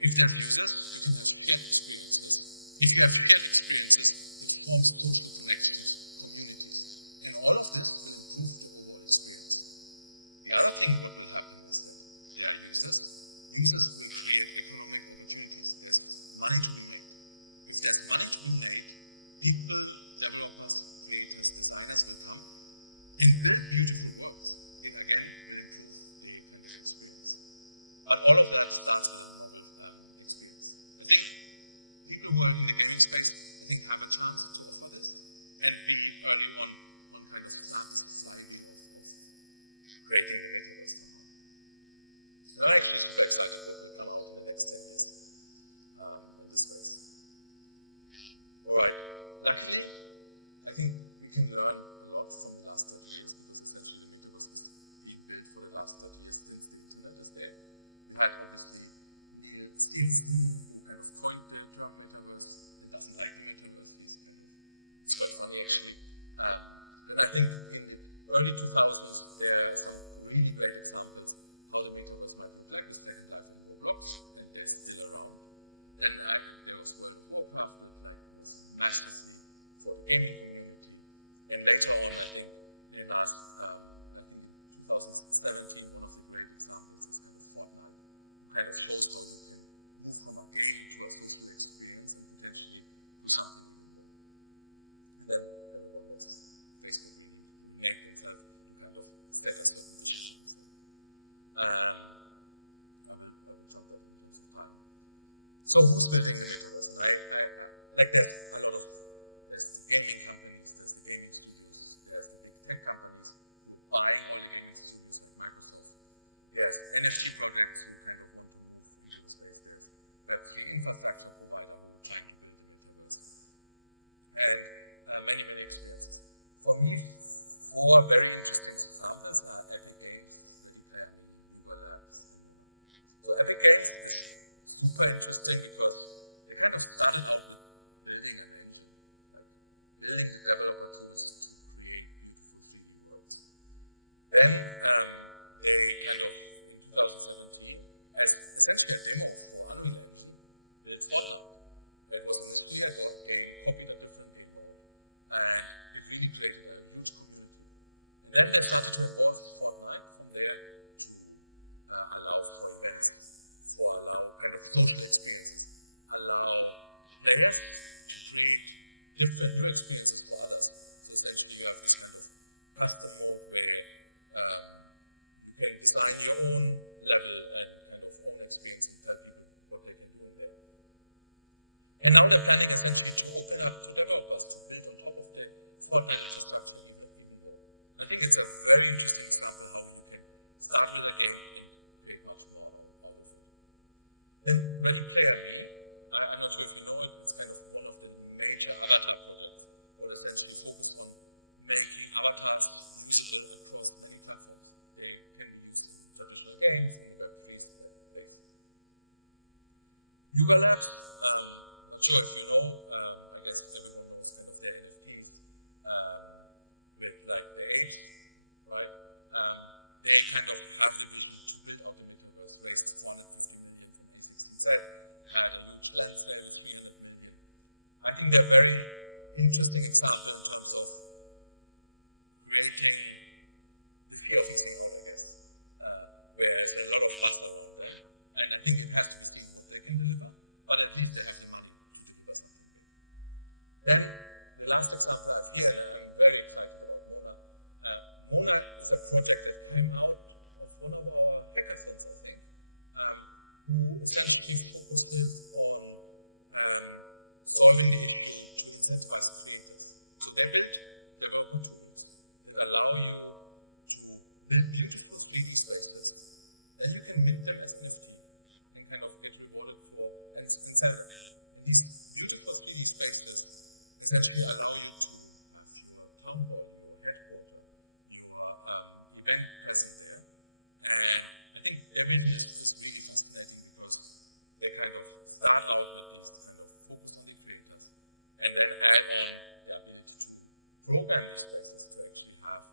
if there's users, you can have shared experiences. If you have shared experiences, it forms social connections, communities. And all of this will improve the overall experience. The other thing what will happen is that there are users. Users will create economic opportunities. There's money to be made. If there's money to be made, people, developers, creators, designers will come and build beautiful worlds. It again will improve the kind of experience. But all of that starts with a novel experience. I think people who are in the gaming space, I think, have a chance to offer this and be early on kind of start this flywheel of creating the metaverse somehow. And I'm actually super excited what will come out in the next 10 years in this space. All right. Luckily, I think we can learn a lot from the last 30 years because essentially the metaverse is being built for the last 30 years since the internet is there. You had obviously Neil Stevenson, who kind of coined the term metaverse and doesn't like the metaverse. It's quite funny actually. Then I think in the early 2000s, there are some really great examples how the metaverse might look like with Second Life and Roblox, and they're still around. Then there was World of Warcraft that was massively for the gaming community. And later on, I think in 2017, one of the great examples is kind of Fortnite, who kind of shows how you can move from a game to a social experience and potentially do something even more. And then everyone knows Facebook renamed themselves to kind of set a certain vision for themselves. I will jump that in terms of time. So who's building the metaverse? And there's a lot of, there's the gaming companies, there's the gaming studios, there's the big tech companies who are buying all the gaming studios like Microsoft. There's NFT projects who kind of want to move into the space. There's Web3 infrastructure provider who are trying to build the metaverse. And many, many experiences. For me, 4 very interesting examples are Epic Games, Ready Player Me, Yuga Labs, and Mona. So Epic Games is super interesting because they kind of started out with building an engine, like building the developer tools to create beautiful 3D worlds. Then they kind of, in 2017, as essentially a demo for Unreal Engine, built Fortnite. It was initially a game, copied a different game mode, and it really created a huge community. And then they started to involve Fortnite from there to allow for events, allow kind of social experiences, allow players to create different new experiences for others. So essentially you have this kind of custom mode where you can design your own level and kind of own experience and tell people what they can do in there. And now they're planning essentially to open up to developers to build on top of the Fortnite infrastructure even more. I think it's a very interesting example how you can start with a game and create much more out of it. Then Ready Player Me, I'm not sure if you know it, it's kind of one of the major avatar projects, what essentially focused on making avatars usable across many platforms. They can be used in traditional games, in the Web3 space. Yuga Labs, not sure if you know, I guess everyone knows kind of their NFTs with like the apes, right? They kind of have the vision to build out the metaverse, raised 450 million from A16Z, had a huge land sale with 300 million. I think they're a very interesting example in terms of creating the fear of missing out, I guess, where there's a lot of fuss around them. And I think it has to be seen what they can deliver, but at least they have the money to deliver something big. Then the last example I have here, and I'm very excited about Mona. Mona is a project that came out of one of our hackathons, I think, who essentially focuses on solving the issue to incentivize creators. So they built developer tools that allow you to build beautiful 3D spaces, then you can mint them as NFT and kind of get rewarded for and sell them. And these beautiful 3D spaces essentially allow you to have your town hall, your headquarters, your event present there. And I think their vision is really fascinating because they kind of start out with these kind of focus on the creators and then add on the ability to program these spaces to actually have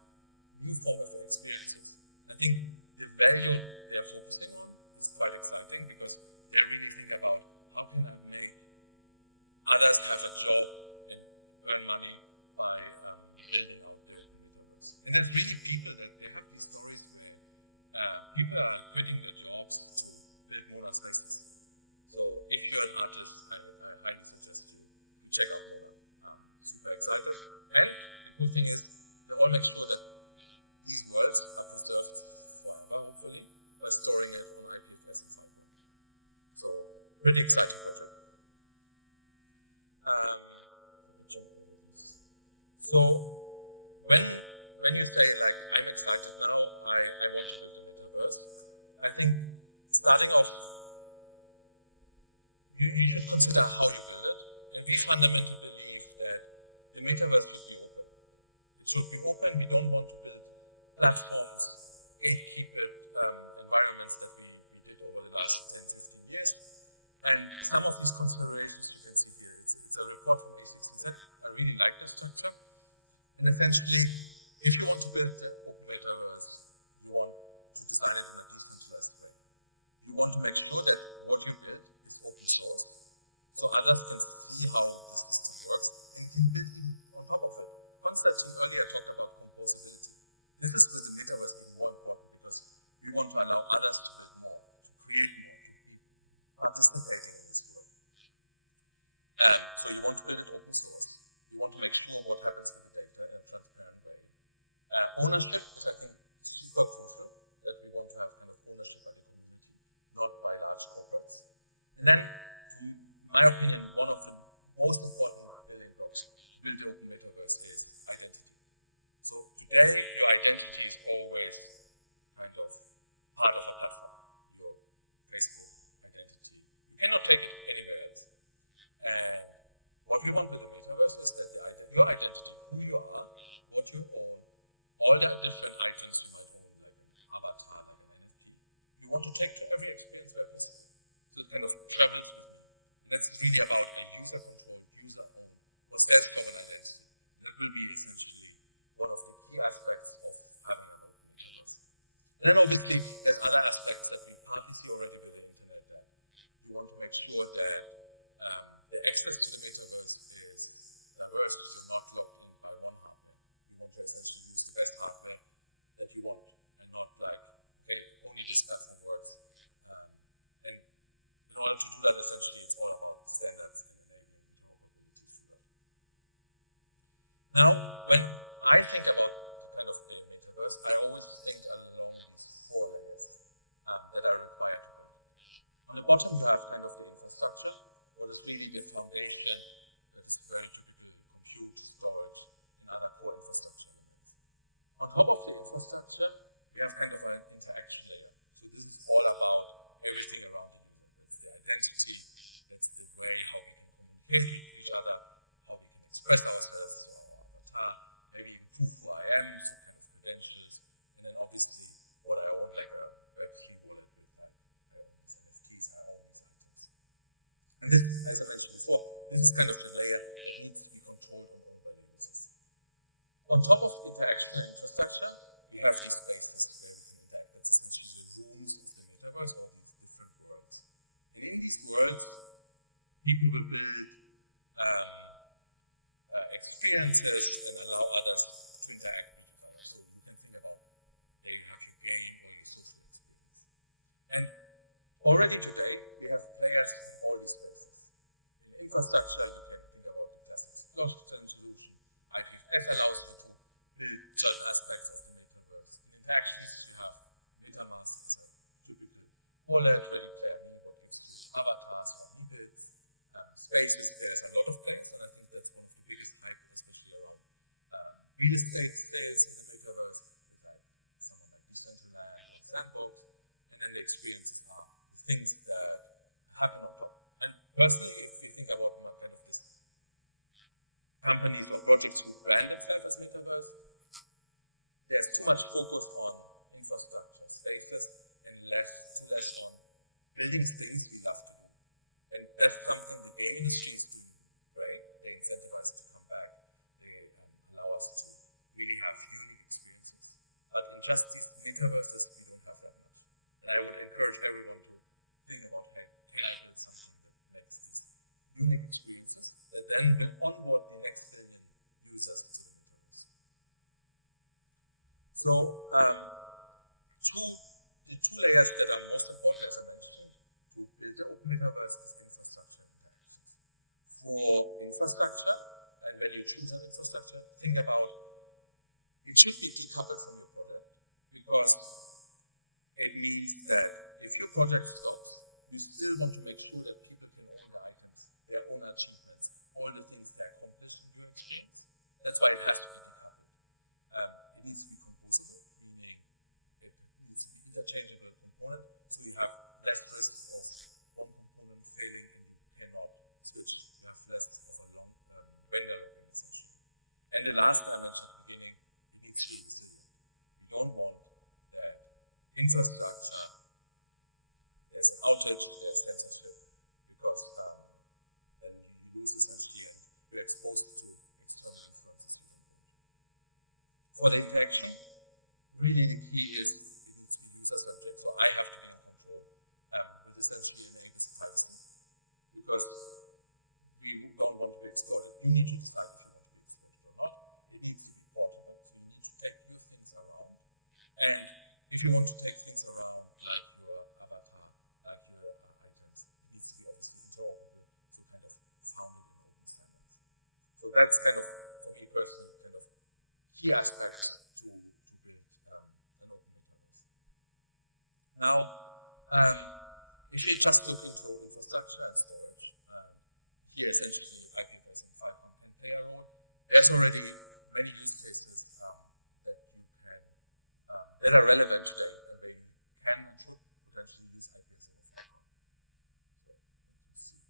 new form of experiences. I think the value they're focusing on is quite exciting because they really think about how can I make others have a job and earn money by building out the open metaverse. And there's really people that they have these stories where people are quitting their jobs to build Mona spaces. So if you're an artist, I highly suggest you check out Mona. Super excited. And the cool thing is they all make sure that these worlds are preserved forever, hopefully, by storing it on IPFS and Filecoin. So pretty exciting project. Let me jump over this. So when you say like, I'm excited now, I want to build a metaverse, I think starting off, you should consider how you build it. And we fundamentally believe that the metaverse should be open. It should be open. We don't want to build platforms, gatekeep it, environments that we did over the last 10, 15 years. And some of these considerations you can see here. It's a report from A16Z. I really like the structure. And essentially, if you want to build the open metaverse, you want to design it in a decentralized way. You want to make sure that what you build is open source, so others can see how the system works and can build even on top of it. Konstantin earlier talked about composability. This is with the metaverse even more important because we want to allow others to build more, to create more, to be participating in this world. So you want to build it open source. You want to make sure what happens with the data in a transparent way. Ownership is, I think, super crucial, that we want to have kind of ownership by the community, not by large corporates. And then, in my opinion, one of the most important building blocks to build the open metaverse is identity. So today, your identity is always kind of part of a platform, your Facebook identity. You cannot take it anywhere else. And what we want with the metaverse is that your identity, who you are, what you own, all the different items you might own, like an avatar, like an NFT, you want to take to every experience where possible. So it kind of travels with me. And that's really about a user-controlled, user-owned, or self-governed identity. And that will be essentially one of the key aspects of having an open metaverse. And then obviously, there's other aspects that we partly see already with the internet, that you want to make sure that the access to the metaverse is diverse. You're not locked in by one hardware. You want to essentially use the best hardware that you want, and not like, okay, only this platform works. And in order to do that, essentially, it's all about standards and enabling interoperability through that. Now, when I think about the kind of the metaverse, I always think along these 4 layers that are required to build. On the bottom, you have kind of the infrastructure, what is really the foundation that is very typical: compute, storage, and other core infrastructure elements. On top of the infrastructure, we have kind of an interaction layer. So this is all about everything around the user. That's the identity, that's the way how we can communicate with each other, how we can express ourselves, so our avatar, maybe even prove who I am, so kind of credentials, and then obviously what I own, like a Web3 wallet with like, I own these NFTs, I own these items. And this, as I mentioned before, this is kind of the layer that needs to be controlled and owned by the users. On top of interaction and infrastructure, we have these spaces where we can interact. That's essentially the rooms of the metaverse, or these different worlds. And in these worlds, people will build experiences and allow others to interact with each other. So you can think about, there you have your game or your social experience. And already today, we have players in all these spaces. In infrastructure, you can think about the classic blockchain solution. IPFS allows you to build certain aspects of the metaverse. In interactions, you have MetaMask as a typical wallet, Ready Player Me, what gives you avatars or me builds. Spaces, there's a lot of players, and I think that's one of the biggest hype, especially around real estate sales in the metaverse, with like someone like Decentraland or Sandbox. And then the experiences are the things that happen on top. And personally, if we think about kind of this companies or projects who brand themselves as metaverse, there's too much focus on infrastructure spaces and too less on building things we love to do. And that's something the game industry is doing great. They incentivize to come back. They allow us to really have unique experiences. But in just these metaverses, we don't have that much. And I would encourage everyone to think about, hey, can I build something that makes these unique experiences that then will onboard the next billion users to the metaverse. So the two layers that are most important, as I mentioned, to build the open metaverse is infrastructure and interactions. For infrastructure, and when you choose an infrastructure, think about it should be decoupled from your project, because it means that if your project stops, you still want to make sure that people can own the items, their own achievements, all the things they accomplished in your experience. That's why it has to be decoupled. It needs to be composable, meaning it needs to be interchangeable component, so you have less risk of one component failing and you cannot switch. You have less of a long vendor lock-in, essentially. And the last I mentioned at the beginning, it needs to be resilient. We don't want that infrastructure there's an outage, there's censorship, because then you lose essentially and you're exposed to external influences you don't want. For the interaction, really the key is it needs to be user-centric, so I have to be in control, which essentially enables privacy, because we don't want to be exploited. You need to decide if you want to be exploited or not. It needs to be portable, so you need to take your things around. And if you want to take things around, like your avatar, like your items, it needs to be obviously interoperable, so kind of founded in open standards. So that's kind of, for me personally, kind of key aspects to build an open metaverse. Now, if you just look into infrastructure and storage, here essentially IPFS and Filecoin can play a role. There's already many use cases that you can that are relevant today, and where you can and should potentially use IPFS over Filecoin. So let's see.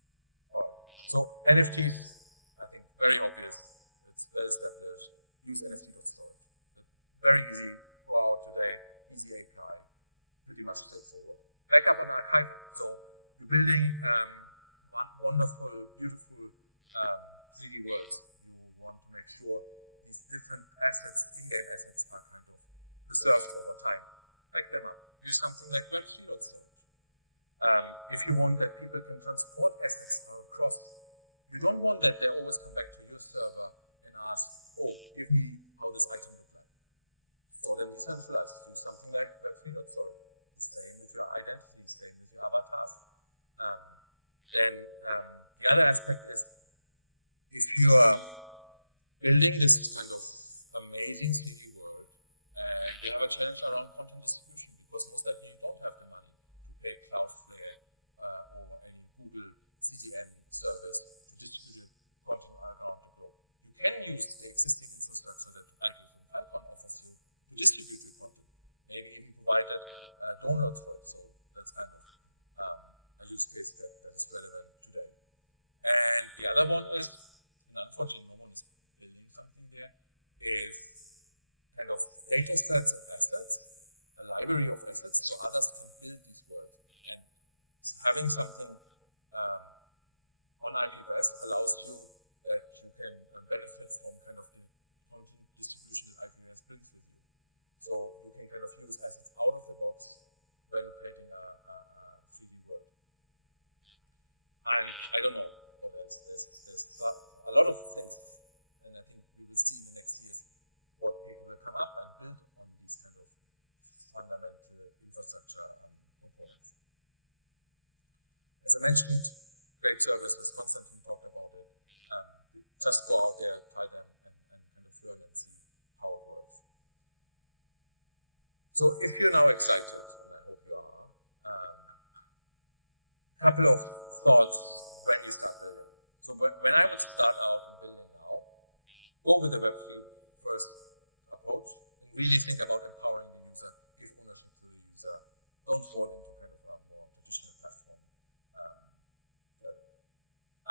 All right. So NFTs, I think very obvious. It's well established. Use NFT.storage. Very easy. Go out today. Easy API. Pretty much straightforward. Backup and archival. So you're building wonderful, beautiful 3D worlds. You want to make sure these different assets, in-game assets, are kind of preserved over time. Back them up. Use something like Web3.storage. If you want that people can transport assets across, you don't want that they always come back to your server and ask, oh, give me how this item looks like. Store them decentralized. Use something like Web3.storage. The same with your identity, same with your avatars. Then the other aspect is, if you are building this kind of amazing 3D world, and you have a challenge around content distribution, because most likely you don't have the money to pay Cloudflare or any Google CDN service to distribute your content around the globe. You can use the existing infrastructure that IPFS and Filecoin offers you to distribute your content, maybe even provided downloads for it. So that's kind of a use case that is relevant today. And the other one is, and unfortunately no one is building something there, is kind of data sets and assets, a library of assets, so others can build these worlds. And having something on IPFS allows you that you can benefit from kind of the content distribution that IPFS brings with you. So you can kind of use assets out of the box when creating a 3D world. And I don't know what else. There's a lot of things, and I think we will see in the next years what people will come up and build on these kind of fundamental infrastructure components. As I mentioned, great services. Konstantin talked about it. Just go out there, try them, and kind of learn and see how it works. So if you're now excited, and I hope you are, couple of thoughts when you start building. So when I would start out in building now, go with the Web3 first approach and really think about empowering the user, give ownership to the user. Don't fall into kind of a more traditional platform.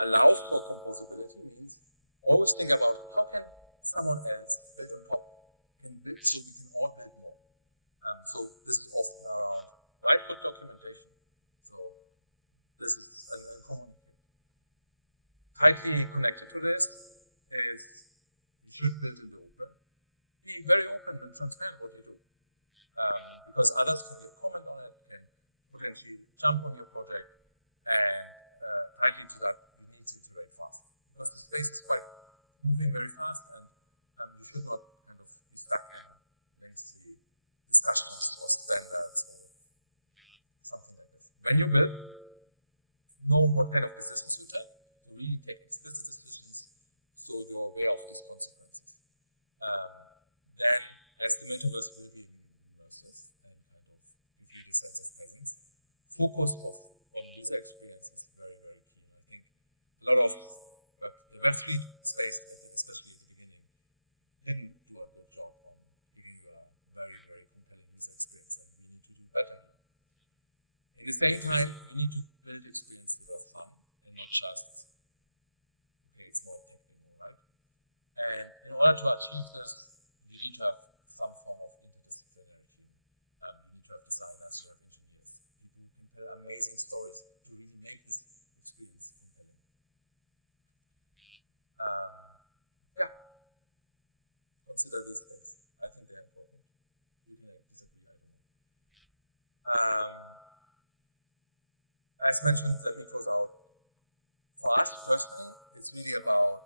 Allow for composability means always think about how can someone else build on top, can build so we can all build more. So this is often around write good documentation. So this is and communicate. Tightly connected to this is you should build in the open. Be very open and transparent what you do. Because others can comment on it, can potentially jump on your project, and tightly to that, you need to iterate fast. Because the space is quite moving very fast, and you should not kind of be stuck in lengthy discussions or standards or something like this. When you build, know what kind of decisions you take. So really take explicit decisions so you're aware of these consequences. Then, as the metaverse will be immersive and kind of give you the sense of presence, focus on user experience is very, very key. And I think a lot of the Web3 space, especially at the beginning, didn't do a good job on giving you a very, very compelling user experience, and we need to do better here. At the same time, you need to build experiences that are fun and not just, okay, it's more tech demo, right? And in order to achieve this, you need to have some form of interdisciplinary team. You need to have designers, you have engineers, people who can tell tell amazing stories to really make this experience compelling. Yeah, consider these things. I think they're important. You can disagree, I don't know. As mentioned, let me close out. For us personally, it's really about,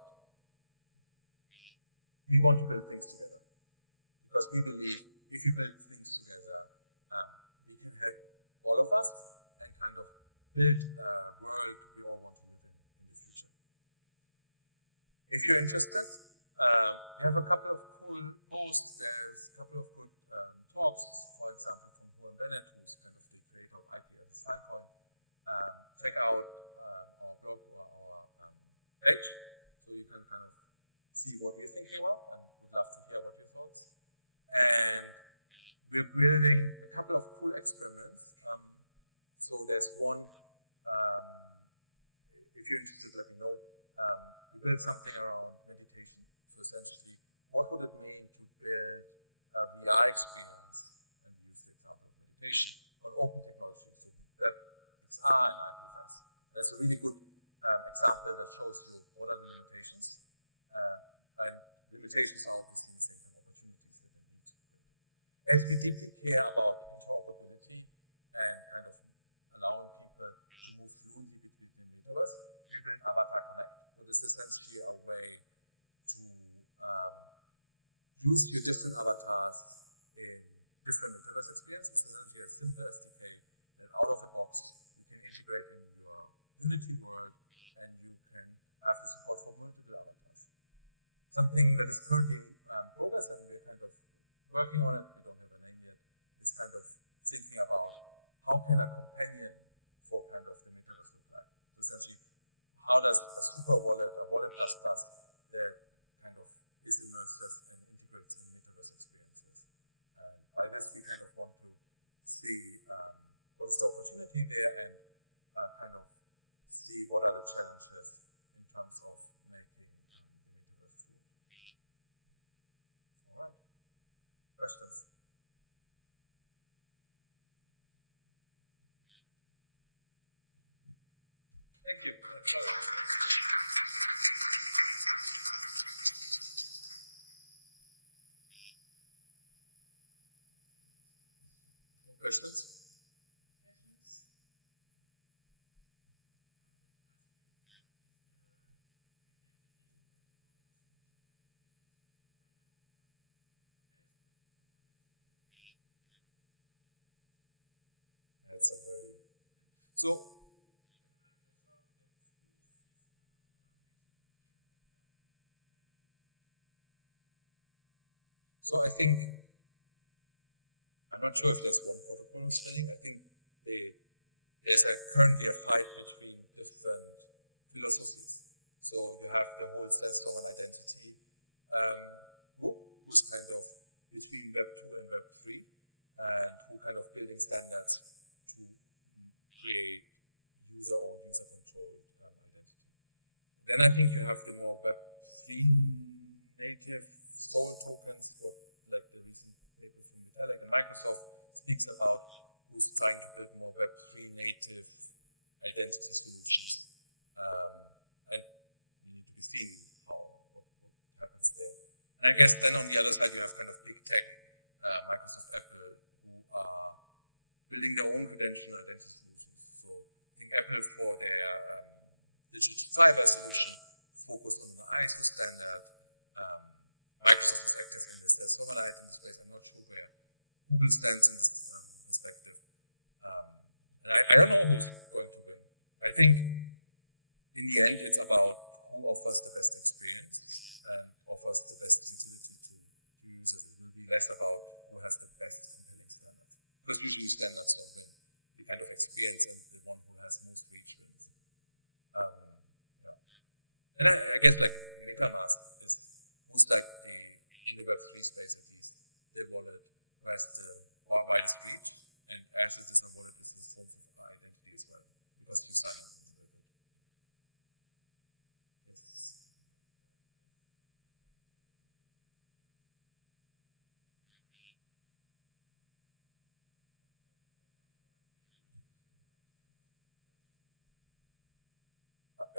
we want to build things together. Because we believe if we build things together, we can help all of us and kind of build a world we all want to live in the future. If you're interested, we have a couple of cool posts. There's a couple of good talks, for example, from Juan Bennett, who's kind of the creator of IPFS and Filecoin. Check out our blog or our page, so you can kind of see what we're thinking about, and would love to hear about your thoughts. And we're building a couple of cool experiments. So there's one, if you're interested, let me know. We built something around meditation. So essentially, what would it mean to build a VR experience, and we use the example of meditation, on open technology, so Web XR and IPFS. That's a really good example that shows you what are the limitations. And limitations are obviously in the same time opportunities that they need to build. As we deeply care about interoperability and kind of allowing people to move fluently between the metaverse, we built Avatar Connect, which is essentially a way to use your different avatars in different metaverse experiences. It's essentially a simple SDK that out of the box you can integrate in your Unity world, and you can have the support for multiple avatars. Something that is currently in progress, and we're kind of working on it, we don't have a name yet, is kind of thinking about how can a companion for kind of the metaverse look like. So essentially, how does a super wallet, a wallet plus plus, that kind of is immersive and integrates in metaverse experiences. And by this, we kind of want to see what is the opportunity there, and kind of see what are the challenges in terms of making the metaverse fluid. All right. Questions? Thank you. Sorry. No questions? That's a very... So I think, I'm not sure if there's one protocol spinning. I think there's currently a fight between different philosophies. So you have the whole self-sovereign identity group, who's kind of between Web 2 and Web 3, and who kind of building standards to create user-owned, user-controlled identity. Then I think you have the more Web 3 native soul tokens, what like the recent paper from Vitalik and Microsoft speaks about, who's trying to build more Web 3 native identity solutions. And you need to be seen what happens there. And I guess then on the other side you have kind of big tech, Microsoft, Apple, who are building their own credential identity solutions. So I think Apple, for their digital driver solution, focused on an ISO standard. Microsoft is active in this self-sovereign identity space. I'm not sure where Google stands in this perspective. And I don't know who's going to win. I think in the end, it's about who offers the best experience and offers the best utility to users. It will be less about who has the best compelling standards. Because usually standards don't win. The kind of experience and the one who has most reach wins. Yeah. And I guess like MetaMask is most likely, in the Web3 space at least, the wallet who has the widest reach, and as it is a wallet, it's a form of identity as well, because you sign in with it. Yes.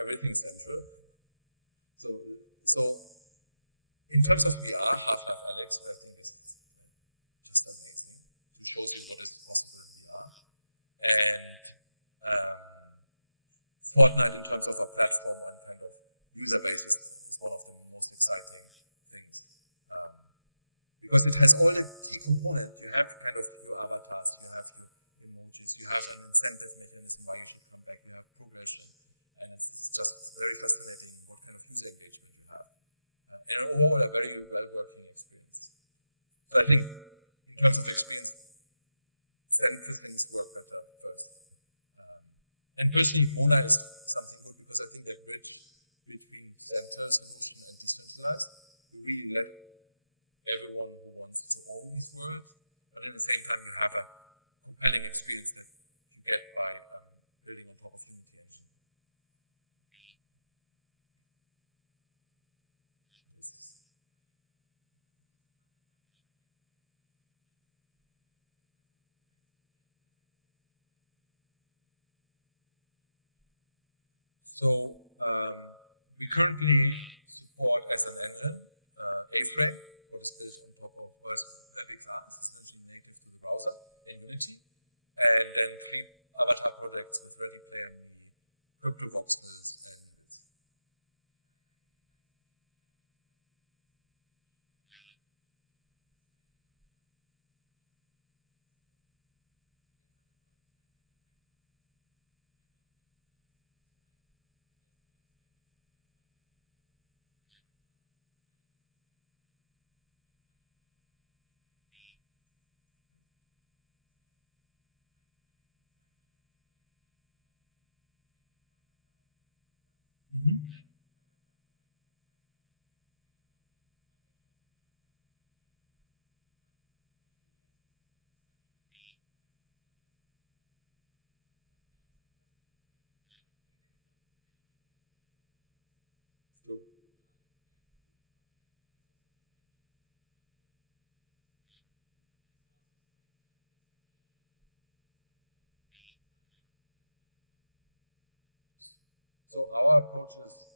everything central. So in terms of VR, Half-Life Alyx, I think is just amazing. It shows you what is possible in VR. And Fortnite in terms of a platform and kind of user base is one of the most exciting things. Because it has all the key components. You have kind of your avatars, you have your emojis, you have an incentive mechanism why you should come back, you have progression. And it's just very fascinating what kind of user engagement you have. And overall, a very well-working experience. So I think in terms of experience, center things work better first. And personally, Mona is something good because I think they bridge between center solution and decentralized. You really let everyone who wants to own these worlds, but at the same time, you have a compelling experience that you get by building on top of Unity Engine. So we currently support as an engine A-Frame, what is built on top of WebXR, it's essentially native to the browser in Unity, and then 3 avatar projects with Ready Player Me, CryptoVoxels, and Needles. True. So our approach is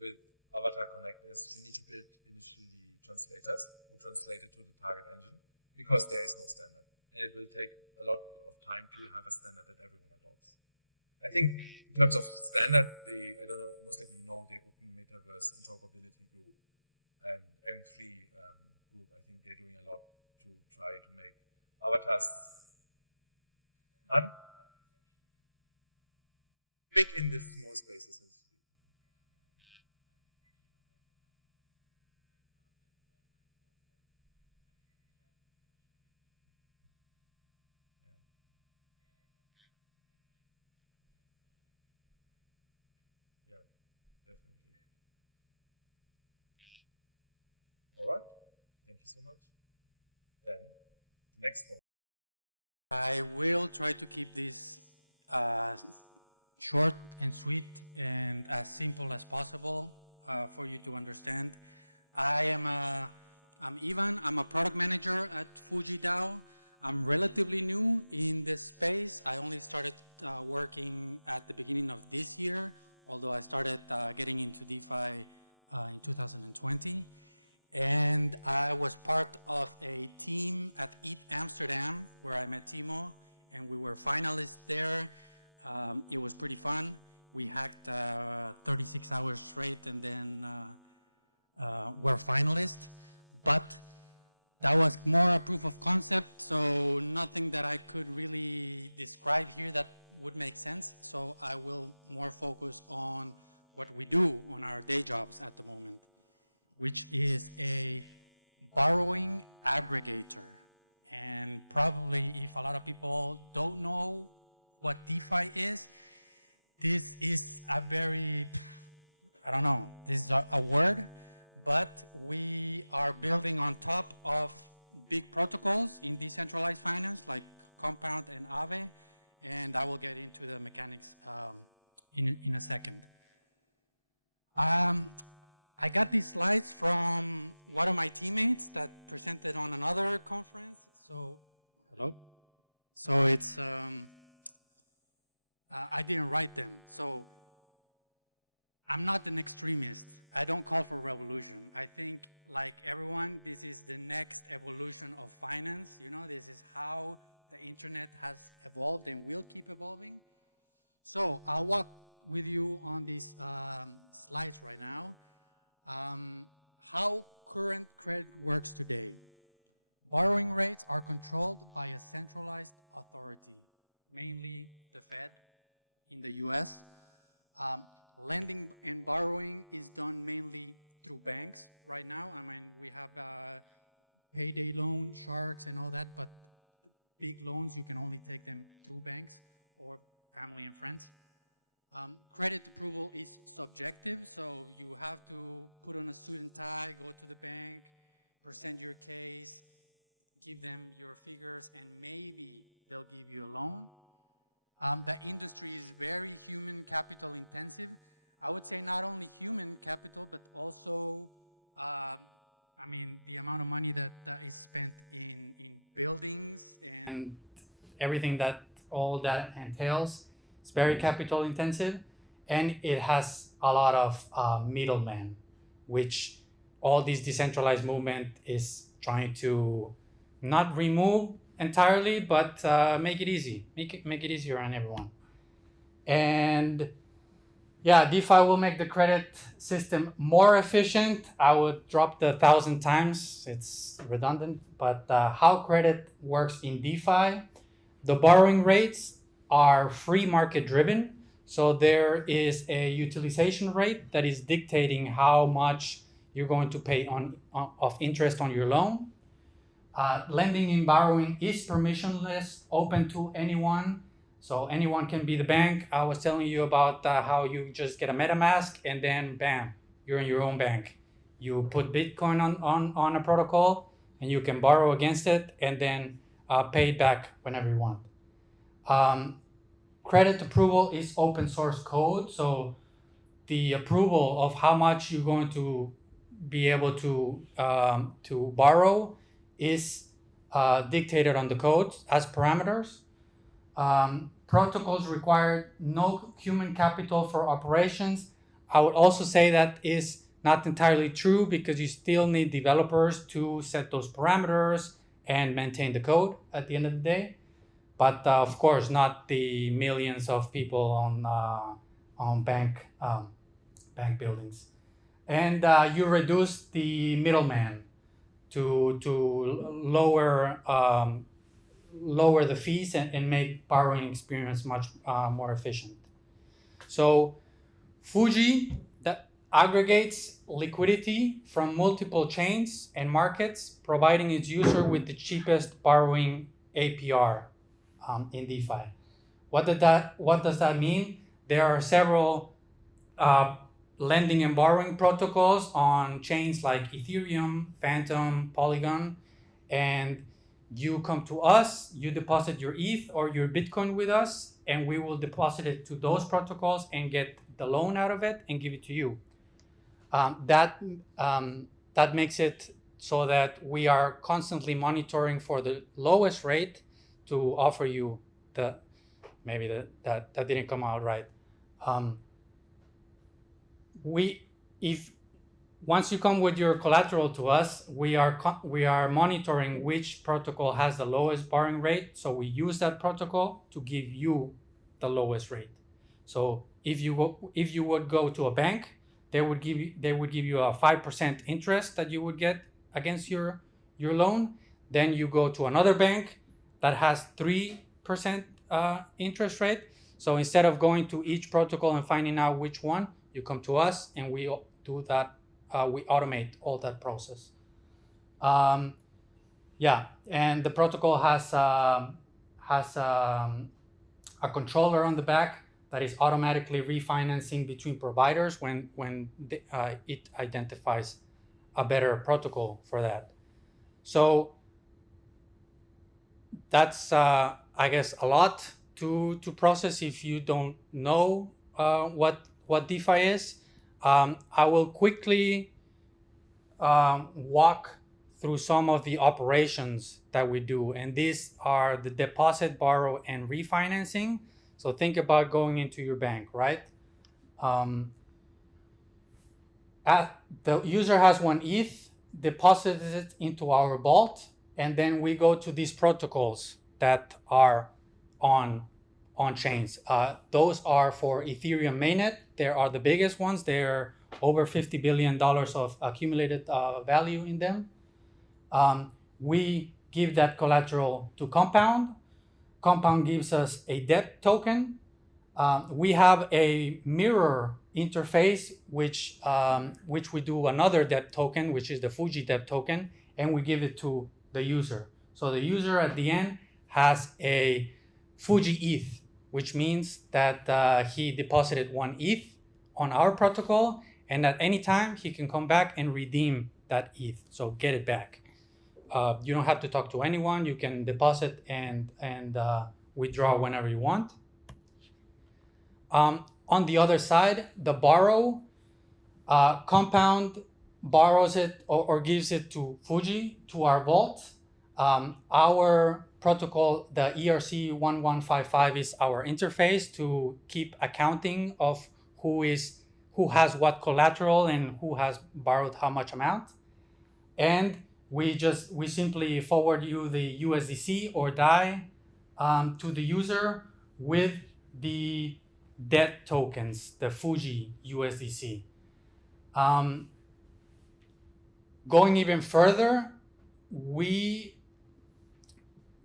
with Avatar Connect is you need to build initially translators who translate it to the target engine because there is no standard. And it will take a lot of time to have a standard that everyone adopts. I think in terms of standard, I don't know, most likely you know the Open Metaverse Interoperability Group and M3 group. I think they're doing a lot to try to make avatars big in this small space, essentially. Yeah, definitely. All right. Thank you so much. Then, next one. I will try to keep this short and sweet and as simple as possible for you to understand. I'm Ivan. I'm a product manager at Fuji DAO. I'm relatively new in this space. I only started working at the beginning of this year, although I started getting into DeFi in 2020. And I was part of a team at ETH Amsterdam where I met Timo, and we were finalists there. It was pretty fun. We hacked 36 hours straight and then were finalists. But that was more a proof of concept, so nothing that I could really describe here that would make sense. So I will more focus on what we do on our day jobs at the moment, which is a borrowing aggregator. And probably if a lot of people don't know what DeFi is, this is a very, I don't know, this is a word, but we are building on top of big protocols in decentralized finance like Compound and Aave, and I will get into the mechanics in a second. I got these slides from one of my teammates that presented on another conference. So, hello? So it's, I didn't write them. So I'm not an extremist. I don't call for revolution. I think, like everyone, this is the next evolution of finance. You know, this is how the internet has evolved and will keep evolving. So I'll walk with you on these slides right now. How current credit works today. Borrowing rates are controlled by a centralized authority, mainly the Fed in the US. Lending and borrowing is done mainly through banks right now. I mean, we have payday loan sharks and all that, but big loans, you can only take them through banks or family and friends. Credit approval is subjective, so you have to put on a suit and tie, go to the bank, present your case, give them your figures, and maybe they'll give you a loan. The industry is very human capital intensive. I would say not only human capital, but also, I mean, the amount of money that is spent in buildings and everything that all that entails. It's very capital intensive, and it has a lot of middlemen, which all this decentralized movement is trying to not remove entirely, but make it easy, make it easier on everyone. And yeah, DeFi will make the credit system more efficient. I would drop the 1,000 times, it's redundant, but how credit works in DeFi, the borrowing rates are free market driven. So there is a utilization rate that is dictating how much you're going to pay of interest on your loan. Lending and borrowing is permissionless, open to anyone. So anyone can be the bank. I was telling you about how you just get a MetaMask and then bam, you're in your own bank. You put Bitcoin on a protocol and you can borrow against it and then pay it back whenever you want. Credit approval is open source code. So the approval of how much you're going to be able to borrow is dictated on the code as parameters. Protocols require no human capital for operations. I would also say that is not entirely true because you still need developers to set those parameters and maintain the code at the end of the day. But of course, not the millions of people on bank buildings. And you reduce the middleman to lower the fees and make borrowing experience much more efficient. So Fuji that aggregates liquidity from multiple chains and markets, providing its user with the cheapest borrowing APR in DeFi. What does that mean? There are several lending and borrowing protocols on chains like Ethereum, Phantom, Polygon, and you come to us, you deposit your ETH or your Bitcoin with us, and we will deposit it to those protocols and get the loan out of it and give it to you. That makes it so that we are constantly monitoring for the lowest rate to offer you that didn't come out right. Once you come with your collateral to us, we are monitoring which protocol has the lowest borrowing rate. So we use that protocol to give you the lowest rate. So if you would go to a bank, they would give you a 5% interest that you would get against your loan. Then you go to another bank that has 3% interest rate. So instead of going to each protocol and finding out which one, you come to us and we do that. We automate all that process. And the protocol has a controller on the back that is automatically refinancing between providers when it identifies a better protocol for that. So that's I guess a lot to process if you don't know what DeFi is. I will quickly walk through some of the operations that we do, and these are the deposit, borrow, and refinancing. So think about going into your bank, right? the user has 1 ETH, deposits it into our vault, and then we go to these protocols that are on chains. Those are for Ethereum mainnet. They are the biggest ones. They're over $50 billion of accumulated value in them. We give that collateral to Compound. Compound gives us a debt token. We have a mirror interface, which we do another debt token, which is the Fuji debt token, and we give it to the user. So the user at the end has a Fuji ETH, which means that he deposited 1 ETH on our protocol, and at any time he can come back and redeem that ETH, so get it back. You don't have to talk to anyone. You can deposit and withdraw whenever you want. On the other side, the borrow, Compound borrows it or gives it to Fuji, to our vault. Our protocol, the ERC1155, is our interface to keep accounting of who has what collateral and who has borrowed how much amount. And we simply forward you the USDC or DAI to the user with the debt tokens, the Fuji USDC. Going even further, we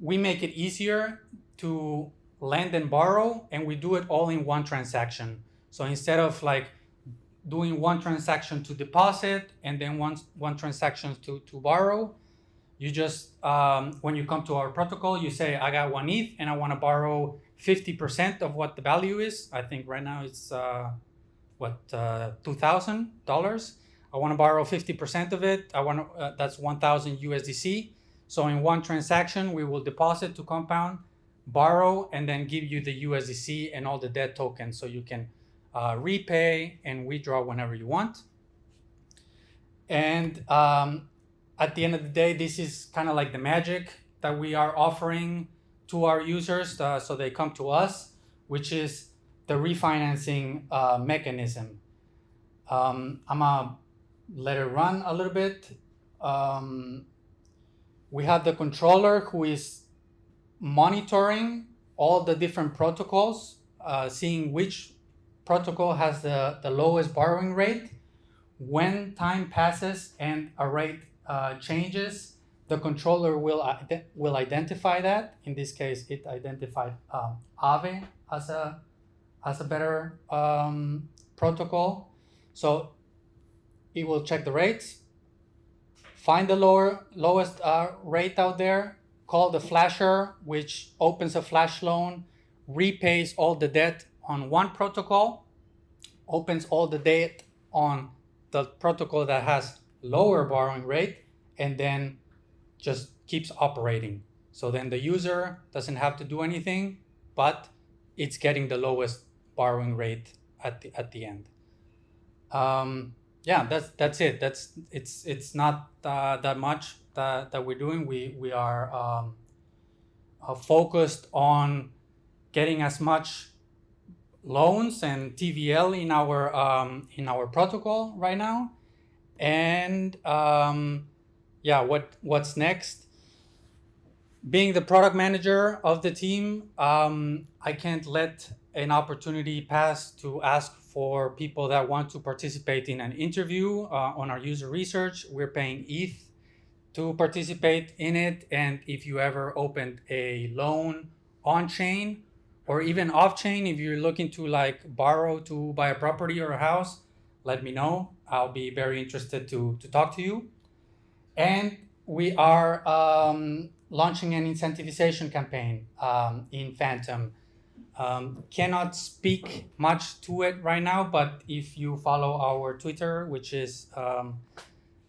make it easier to lend and borrow, and we do it all in one transaction. So instead of like doing one transaction to deposit and then one transaction to borrow, you just, when you come to our protocol, you say, I got 1 ETH and I want to borrow 50% of what the value is. I think right now it's, $2,000. I want to borrow 50% of it. That's 1,000 USDC. So in one transaction, we will deposit to Compound, borrow, and then give you the USDC and all the debt tokens so you can repay and withdraw whenever you want. And at the end of the day, this is kind of like the magic that we are offering to our users, so they come to us, which is the refinancing mechanism. I'm gonna let it run a little bit. We have the controller who is monitoring all the different protocols, seeing which protocol has the lowest borrowing rate. When time passes and a rate changes, the controller will identify that. In this case, it identified Aave as a better protocol. So it will check the rates, find the lowest rate out there, call the flasher, which opens a flash loan, repays all the debt on one protocol, opens all the debt on the protocol that has lower borrowing rate, and then just keeps operating. So then the user doesn't have to do anything, but it's getting the lowest borrowing rate at the end. Yeah, that's it. It's not that much that we're doing. We are focused on getting as much loans and TVL in our protocol right now. And yeah, what's next? Being the product manager of the team, I can't let an opportunity pass to ask for people that want to participate in an interview on our user research. We're paying ETH to participate in it. And if you ever opened a loan on chain or even off chain, if you're looking to like borrow to buy a property or a house, let me know. I'll be very interested to talk to you. And we are launching an incentivization campaign in Phantom. Cannot speak much to it right now, but if you follow our Twitter, which is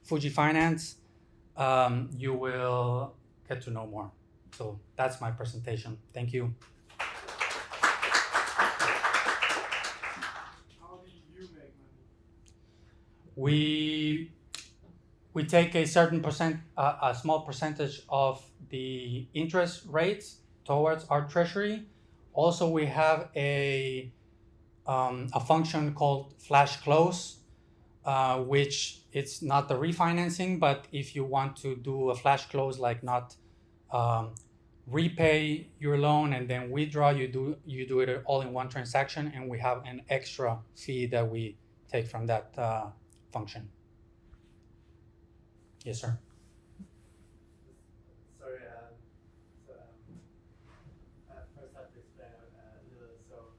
Fuji Finance, you will get to know more. So that's my presentation. Thank you. How do you make money? We take a certain a small percentage of the interest rates towards our treasury. Also, we have a function called flash close, which it's not the refinancing, but if you want to do a flash close, like not repay your loan and then withdraw, you do it all in one transaction, and we have an extra fee that we take from that function. Yes, sir. Sorry, first I have to explain a little. So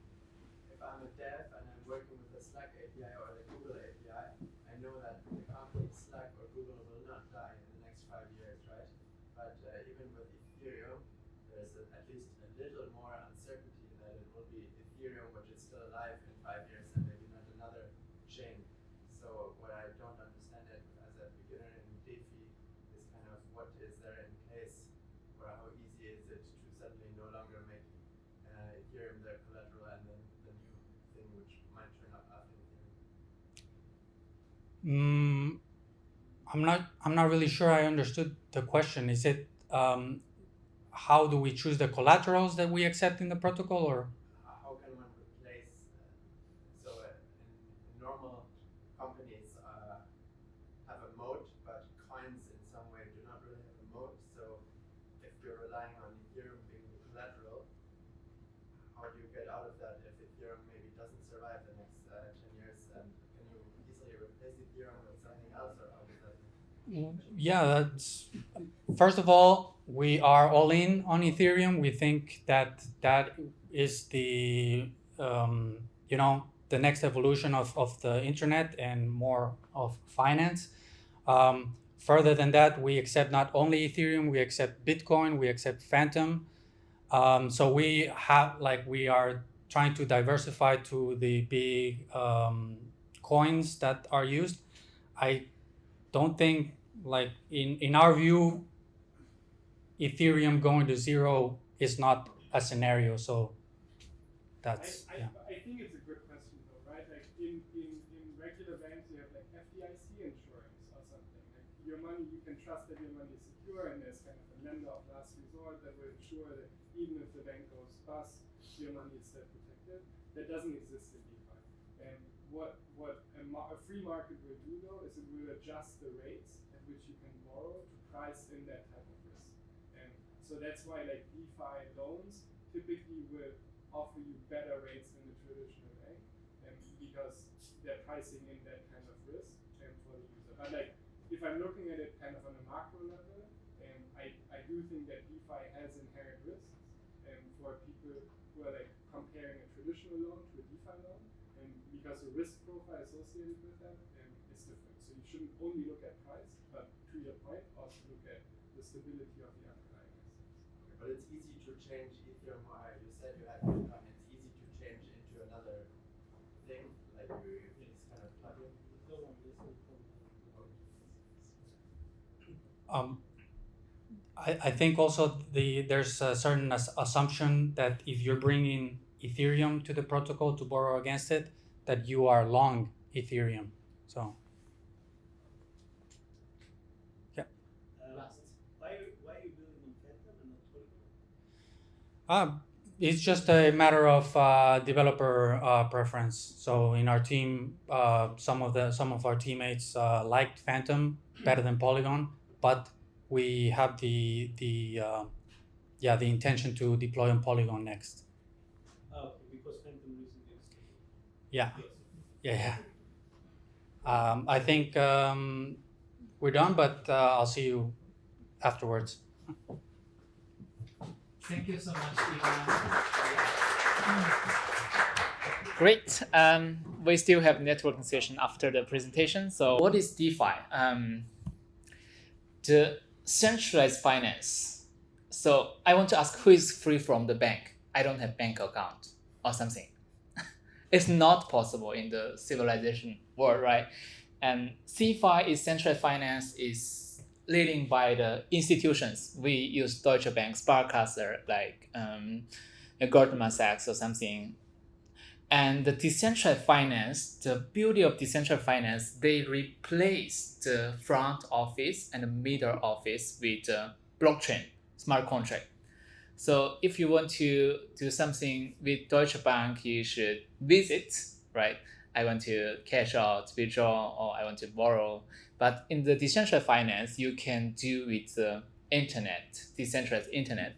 if I'm a dev and I'm working with the Slack API or the Google API, I know that the company Slack or Google will not die in the next 5 years, right? But even with Ethereum, there's at least a little more uncertainty that it will be Ethereum, which is still alive in 5 years, and maybe not another chain. So what I don't understand it as a beginner in DeFi is kind of what is there in case, or how easy is it to suddenly no longer make Ethereum the collateral and then the new thing which might turn up after Ethereum? I'm not really sure I understood the question. Is it how do we choose the collaterals that we accept in the protocol, or? How can one replace? In normal companies have a moat, but coins in some way do not really have a moat. So if you're relying on Ethereum being the collateral, how do you get out of that if Ethereum maybe doesn't survive the next 10 years? And can you easily replace Ethereum with something else, or how does that? Yeah, that's first of all, we are all in on Ethereum. We think that is the the next evolution of the internet and more of finance. Further than that, we accept not only Ethereum, we accept Bitcoin, we accept Phantom. So we are trying to diversify to the big coins that are used. I don't think, like in our view, Ethereum going to zero is not a scenario. So that's I think it's a good question though, right? Like in regular banks you have like FDIC insurance or something. Like your money, you can trust that your money is secure, and there's kind of a lender of last resort that will ensure that even if the bank goes bust, your money is still protected. That doesn't exist in DeFi. And what a free market will do though is it will adjust the rates at which you can borrow to price in that type of risk. And so that's why like DeFi loans typically will offer you better rates than the traditional bank, and because they're pricing in that kind of risk and for the user. But like if I'm looking at it kind of on a macro level, and I do think that DeFi has inherent risks, and for people who are like comparing a traditional loan to a DeFi loan, and because the risk profile associated with that is different. So you shouldn't only look at price, but to your point, also look at the stability of the underlying assets. Okay, but it's easy to change Ethereum. You said you had Bitcoin. It's easy to change into another thing, like you just kind of plug in. I think also there's a certain assumption that if you're bringing Ethereum to the protocol to borrow against it, that you are long Ethereum. So yeah. Why are you building on Phantom and not Polygon? It's just a matter of developer preference. So in our team, some of our teammates liked Phantom better than Polygon, but we have the intention to deploy on Polygon next. Okay, because Phantom recently is. Yeah. I think we're done, but I'll see you afterwards. Thank you so much, Ivan. Great. We still have networking session after the presentation. So what is DeFi? The centralized finance. So I want to ask, who is free from the bank? I don't have bank account or something. It's not possible in the civilization world, right? And CeFi is centralized finance is leading by the institutions. We use Deutsche Bank, Sparkasse, like Goldman Sachs or something. And the decentralized finance, the beauty of decentralized finance, they replace the front office and the middle office with blockchain, smart contract. So if you want to do something with Deutsche Bank, you should visit, right, I want to cash out, withdraw, or I want to borrow. But in the decentralized finance, you can do with the internet, decentralized internet.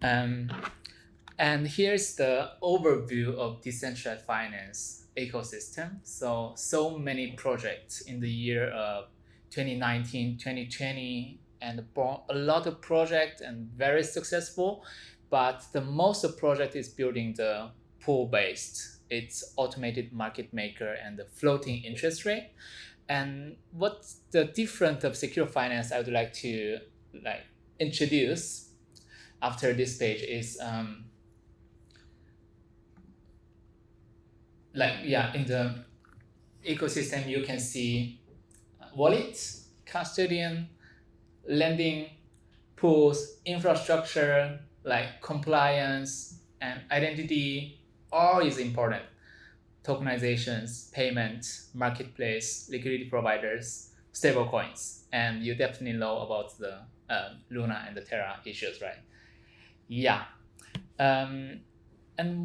And here's the overview of decentralized finance ecosystem. So many projects in the year of 2019, 2020, and a lot of projects and very successful. But the most project is building the pool-based. It's automated market maker and the floating interest rate. And what's the difference of secure finance I would like to introduce after this page is in the ecosystem you can see wallets, custodian, lending, pools, infrastructure, like compliance and identity, all is important. Tokenizations, payments, marketplace, liquidity providers, stablecoins, and you definitely know about the Luna and the Terra issues, right? Yeah. And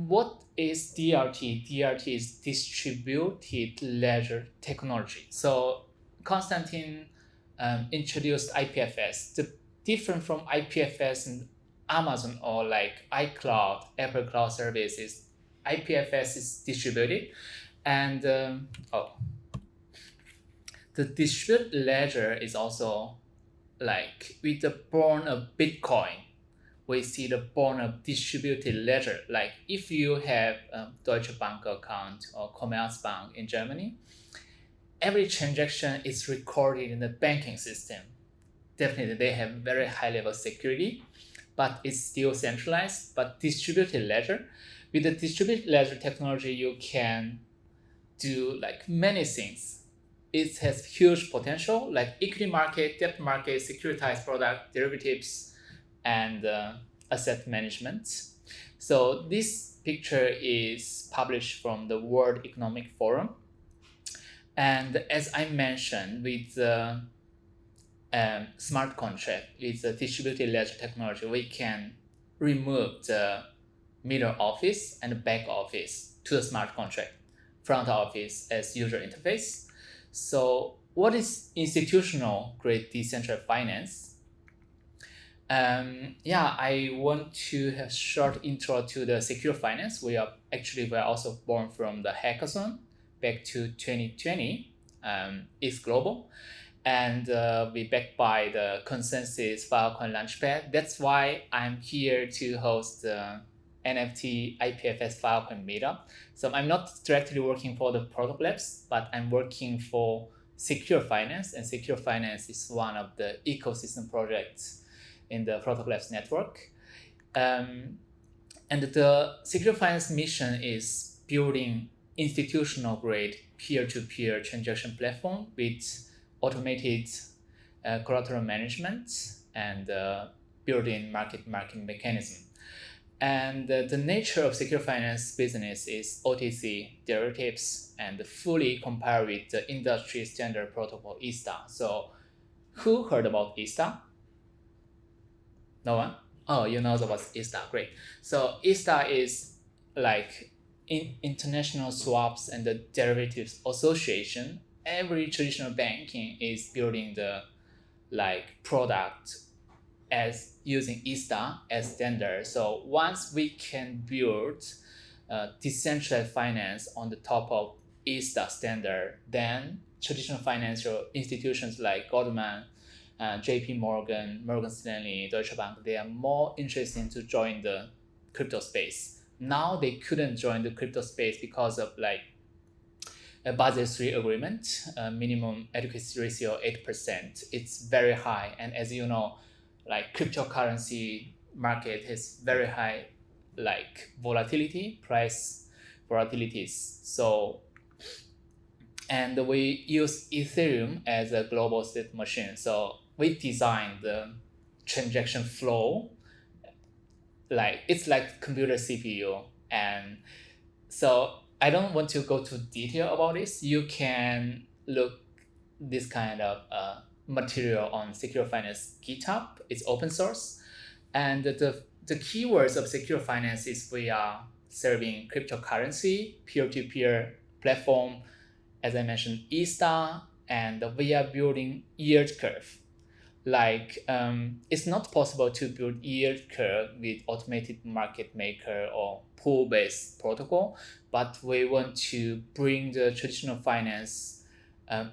what is DRT? DRT is distributed ledger technology. So Konstantin introduced IPFS. The different from IPFS and Amazon or like iCloud, Apple Cloud services, IPFS is distributed, and the distributed ledger is also like with the born of Bitcoin. We see the born of distributed ledger. Like if you have a Deutsche Bank account or Commerzbank in Germany, every transaction is recorded in the banking system. Definitely, they have very high level security, but it's still centralized. But distributed ledger, with the distributed ledger technology, you can do like many things. It has huge potential, like equity market, debt market, securitized product, derivatives, and asset management. So this picture is published from the World Economic Forum. And as I mentioned, with the smart contract, with the distributed ledger technology, we can remove the middle office and back office to the smart contract, front office as user interface. So what is institutional grade decentralized finance? I want to have short intro to the secure finance. We are also born from the hackathon back to 2020. It's global, and we backed by the consensus Filecoin Launchpad. That's why I'm here to host the NFT IPFS Filecoin Meetup. So I'm not directly working for the product labs, but I'm working for secure finance, and secure finance is one of the ecosystem projects in the Protocol Labs network. And the secure finance mission is building institutional grade peer-to-peer transaction platform with automated collateral management and built-in market mechanism. And the nature of secure finance business is OTC derivatives and fully compare with the industry standard protocol ISTA. So who heard about ISTA? No one? Oh, you know about ISTA, great. So ISTA is like International Swaps and the Derivatives Association. Every traditional banking is building the product as using ISTA as standard. So once we can build decentralized finance on the top of ISTA standard, then traditional financial institutions like Goldman, JP Morgan, Morgan Stanley, Deutsche Bank, they are more interested to join the crypto space. Now they couldn't join the crypto space because of a Basel III agreement, minimum adequacy ratio 8%. It's very high, and as you know, cryptocurrency market has very high volatility, price volatilities. So, and we use Ethereum as a global state machine. So we designed the transaction flow, it's like computer CPU. And so I don't want to go to detail about this. You can look this kind of material on Secure Finance GitHub. It's open source. And the keywords of Secure Finance is we are serving cryptocurrency, peer-to-peer platform, as I mentioned, eStar, and we are building yield curve. Like it's not possible to build yield curve with automated market maker or pool-based protocol, but we want to bring the traditional finance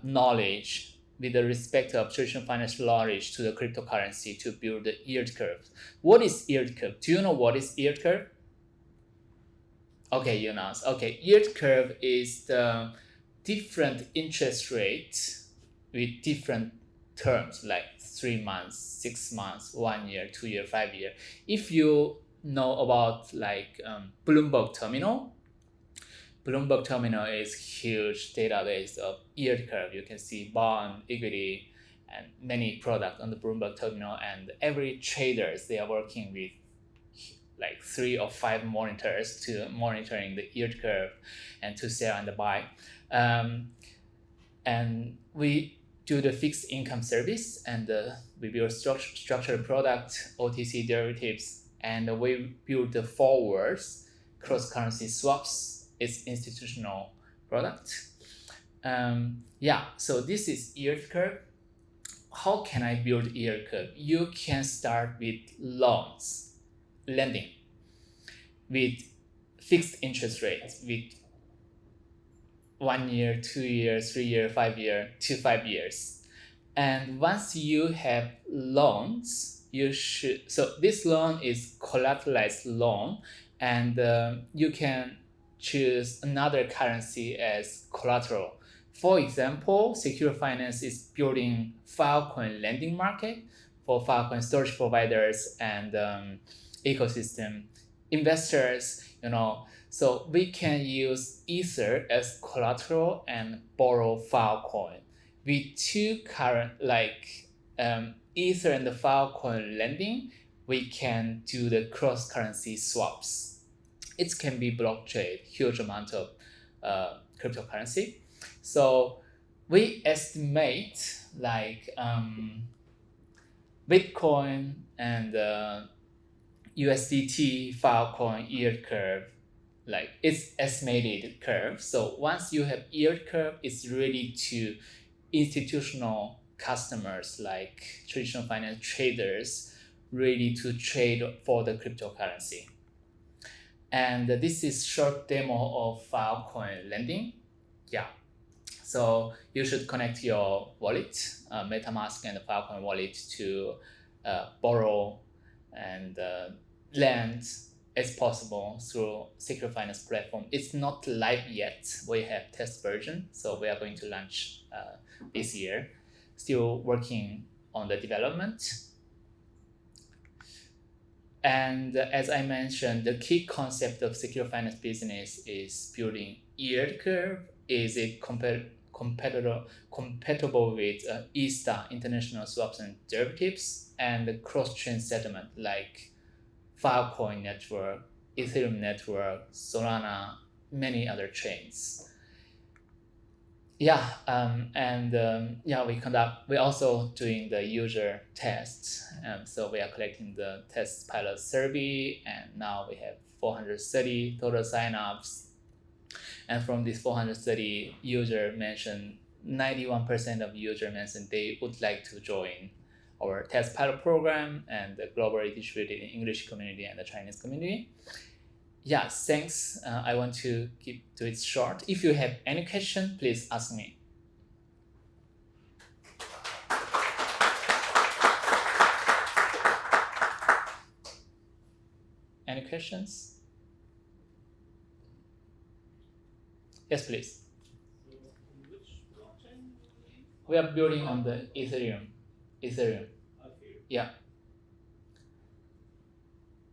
knowledge with the respect of traditional finance knowledge to the cryptocurrency to build the yield curve. What is yield curve? Do you know what is yield curve? Okay, Jonas. Okay, yield curve is the different interest rate with different terms, like 3 months, 6 months, 1 year, 2 year, 5 year. If you know about like Bloomberg Terminal is huge database of yield curve. You can see bond, equity, and many products on the Bloomberg Terminal, and every traders, they are working with like 3 or 5 monitors to monitoring the yield curve and to sell and buy. And we do the fixed income service, and we build structured product, OTC derivatives, and we build the forwards, cross-currency swaps. It's institutional product. So this is yield curve. How can I build yield curve? You can start with loans, lending, with fixed interest rates, with 1 year, 2 years, 3 year, 5 year, to 5 years. And once you have loans, so this loan is collateralized loan, and you can choose another currency as collateral. For example, Secure Finance is building Filecoin lending market for Filecoin storage providers and ecosystem investors, so we can use Ether as collateral and borrow Filecoin. With two current, Ether and the Filecoin lending, we can do the cross-currency swaps. It can be blockchain, huge amount of cryptocurrency. So we estimate Bitcoin and USDT Filecoin yield curve, it's estimated curve. So once you have yield curve, it's ready to institutional customers like traditional finance traders ready to trade for the cryptocurrency. And this is short demo of Filecoin lending. So you should connect your wallet, MetaMask and the Filecoin wallet, to borrow and lend as possible through Secure Finance platform. It's not live yet. We have test version, so we are going to launch this year. Still working on the development. And as I mentioned, the key concept of Secure Finance business is building yield curve. Is it compatible with eStar, international swaps and derivatives, and the cross-chain settlement like Filecoin network, Ethereum network, Solana, many other chains. We're also doing the user tests. So we are collecting the test pilot survey, and now we have 430 total signups. And from these 430 users mentioned, 91% of users mentioned they would like to join our test pilot program and the globally distributed English community and the Chinese community. Thanks. I want to keep to it short. If you have any question, please ask me. Any questions? Yes, please. Which blockchain? We are building on the Ethereum.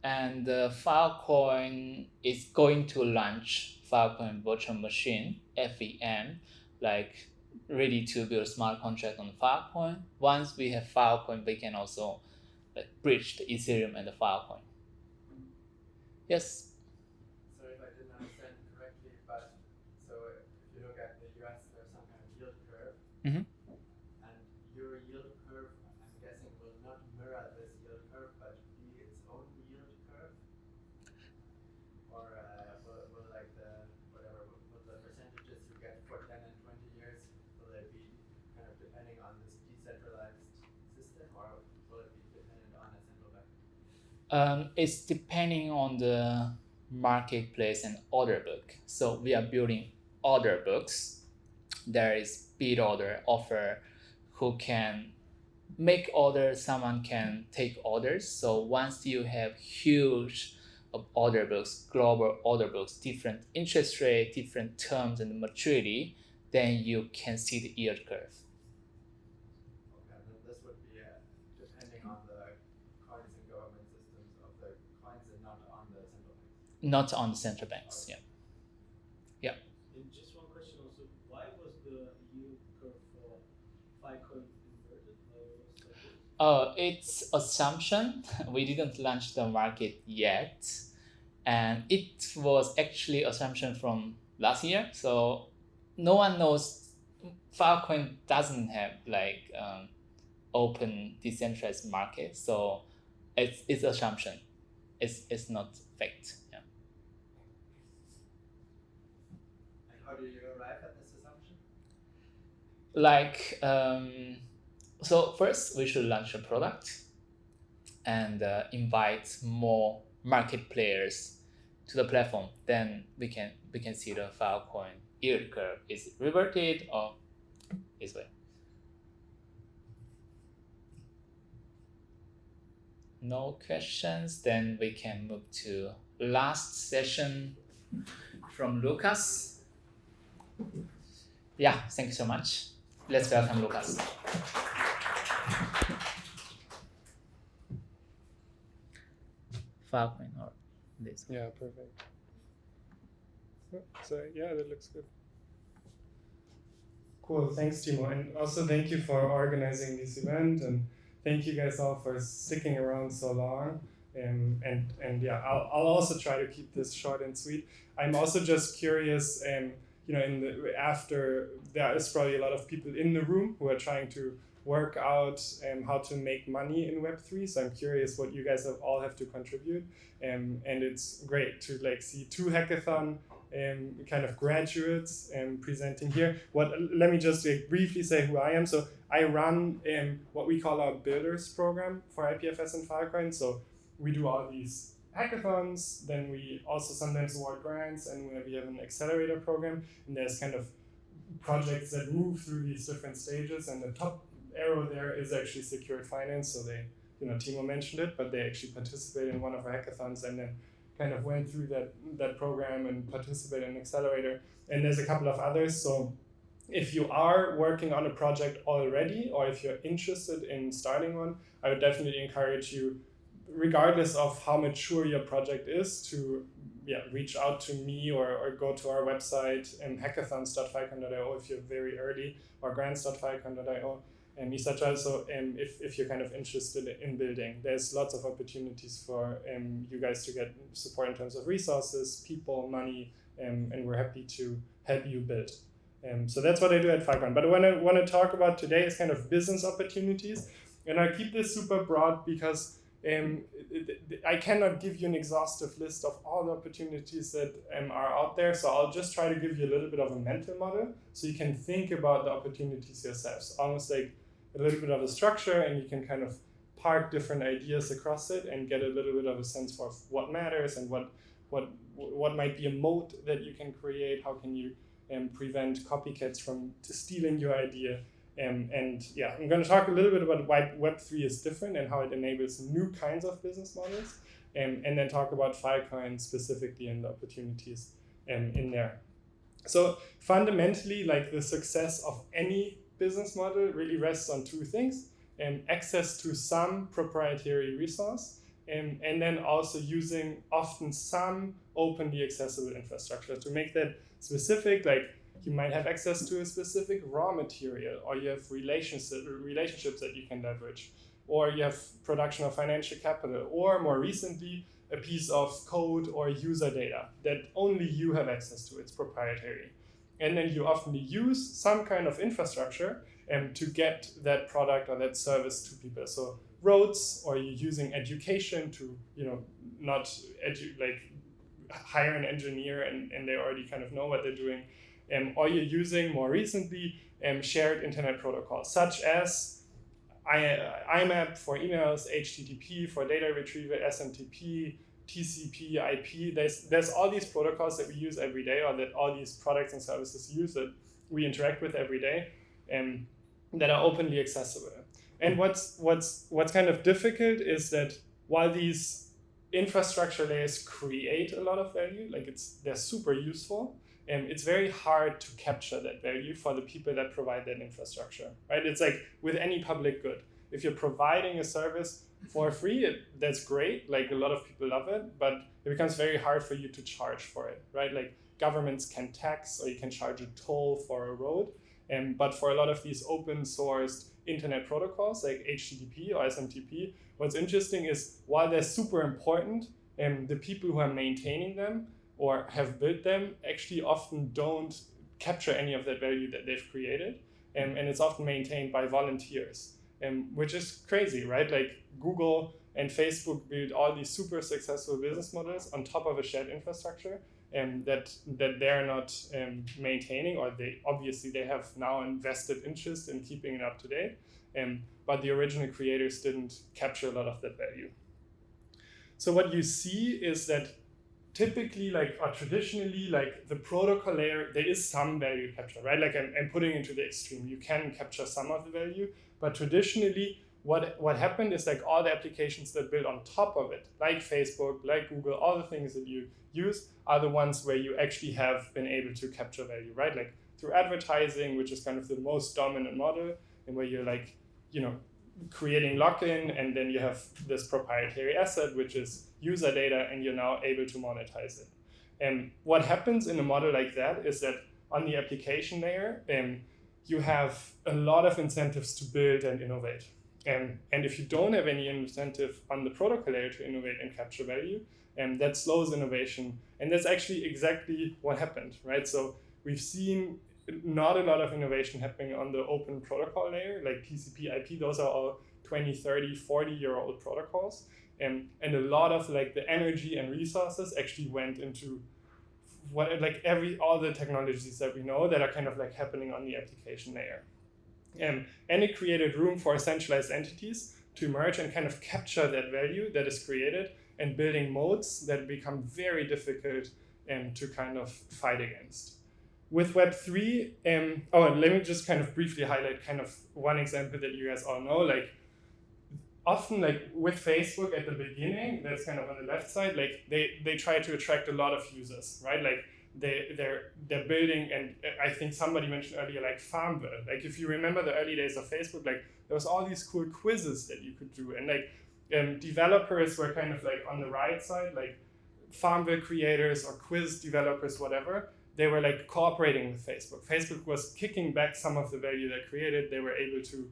And Filecoin is going to launch Filecoin virtual machine, FVM, ready to build smart contract on Filecoin. Once we have Filecoin, we can also bridge the Ethereum and the Filecoin. Yes. Sorry if I didn't understand correctly, but so if you look at the US, there's some kind of yield curve. Mm-hmm. And your yield curve, I'm guessing, will not mirror this yield curve, but be its own yield curve? Or It's depending on the marketplace and order book. So we are building order books. There is bid order, offer, who can make orders, someone can take orders. So once you have huge order books, global order books, different interest rate, different terms and maturity, then you can see the yield curve. Okay, then this would be depending on the coins and government systems of the coins and not on the central banks. Not on the central banks, yeah. And just one question also, why was the yield curve for Filecoin inverted? Why was that good? It's assumption. We didn't launch the market yet, and it was actually assumption from last year. So no one knows. Filecoin doesn't have like open decentralized market, so it's assumption. It's not fact. Yeah. And how did you arrive at this assumption? Like so first we should launch a product and invite more market players to the platform. Then we can see the Filecoin yield curve is reverted or this way. No questions, then we can move to last session from Lukas. Yeah, thank you so much. Let's welcome Lukas. Filecoin or this. Yeah, perfect. So yeah, that looks good. Cool, thanks Timo, and also thank you for organizing this event, and thank you guys all for sticking around so long. And yeah, I'll also try to keep this short and sweet. I'm also just curious, after there is probably a lot of people in the room who are trying to work out how to make money in Web3. So I'm curious what you guys all have to contribute. And it's great to see two hackathon kind of graduates presenting here. Let me just briefly say who I am. So I run what we call our builders program for IPFS and Filecoin. So we do all these hackathons, then we also sometimes award grants, and we have an accelerator program, and there's kind of projects that move through these different stages, and the top arrow there is actually secured finance. So they, Timo mentioned it, but they actually participated in one of our hackathons and then kind of went through that program and participated in accelerator. And there's a couple of others. So if you are working on a project already, or if you're interested in starting one, I would definitely encourage you, regardless of how mature your project is, to reach out to me or go to our website, hackathons.filecoin.io if you're very early, or grants.filecoin.io, etc. So if you're kind of interested in building, there's lots of opportunities for you guys to get support in terms of resources, people, money, and we're happy to help you build. So that's what I do at Filecoin. But what I want to talk about today is kind of business opportunities, and I keep this super broad because I cannot give you an exhaustive list of all the opportunities that are out there. So I'll just try to give you a little bit of a mental model so you can think about the opportunities yourselves, almost like a little bit of a structure, and you can kind of park different ideas across it and get a little bit of a sense for what matters and what might be a moat that you can create. How can you prevent copycats from stealing your idea? I'm going to talk a little bit about why Web3 is different and how it enables new kinds of business models, and then talk about Filecoin specifically and the opportunities in there. So fundamentally, the success of any business model really rests on two things: access to some proprietary resource, and then also using often some openly accessible infrastructure. To make that specific, you might have access to a specific raw material, or you have relationships that you can leverage, or you have production of financial capital, or more recently, a piece of code or user data that only you have access to. It's proprietary. And then you often use some kind of infrastructure to get that product or that service to people. So roads, or you're using education to, not hire an engineer and they already kind of know what they're doing. Or you're using, more recently, shared internet protocols, such as IMAP for emails, HTTP for data retrieval, SMTP, TCP, IP. There's all these protocols that we use every day, or that all these products and services use, that we interact with every day, that are openly accessible. And what's kind of difficult is that while these infrastructure layers create a lot of value, like they're super useful, it's very hard to capture that value for the people that provide that infrastructure, right? It's like with any public good. If you're providing a service for free, that's great. Like a lot of people love it, but it becomes very hard for you to charge for it, right? Like governments can tax, or you can charge a toll for a road. But for a lot of these open sourced internet protocols like HTTP or SMTP, what's interesting is while they're super important, the people who are maintaining them or have built them actually often don't capture any of that value that they've created. And it's often maintained by volunteers, which is crazy, right? Like Google and Facebook build all these super successful business models on top of a shared infrastructure that they're not maintaining, or they have now invested interest in keeping it up to date. But the original creators didn't capture a lot of that value. So what you see is that typically, or traditionally, the protocol layer, there is some value capture, right? Like I'm putting it to the extreme. You can capture some of the value, but traditionally, what happened is like all the applications that build on top of it, like Facebook, like Google, all the things that you use are the ones where you actually have been able to capture value, right? Like through advertising, which is kind of the most dominant model, and where you're creating lock-in, and then you have this proprietary asset, which is user data, and you're now able to monetize it. And what happens in a model like that is that on the application layer, you have a lot of incentives to build and innovate. And if you don't have any incentive on the protocol layer to innovate and capture value, that slows innovation. And that's actually exactly what happened, right? So we've seen not a lot of innovation happening on the open protocol layer, like TCP, IP. Those are all 20, 30, 40-year-old protocols. And a lot of the energy and resources actually went into all the technologies that we know that are kind of happening on the application layer. And it created room for centralized entities to emerge and kind of capture that value that is created, and building moats that become very difficult to kind of fight against. With Web3, let me just kind of briefly highlight kind of one example that you guys all know. Often with Facebook at the beginning, that's kind of on the left side, they try to attract a lot of users, right? They're building, and I think somebody mentioned earlier, Farmville. If you remember the early days of Facebook, there was all these cool quizzes that you could do, and developers were kind of on the right side, Farmville creators or quiz developers, whatever. They were cooperating with Facebook. Facebook was kicking back some of the value they created. They were able to,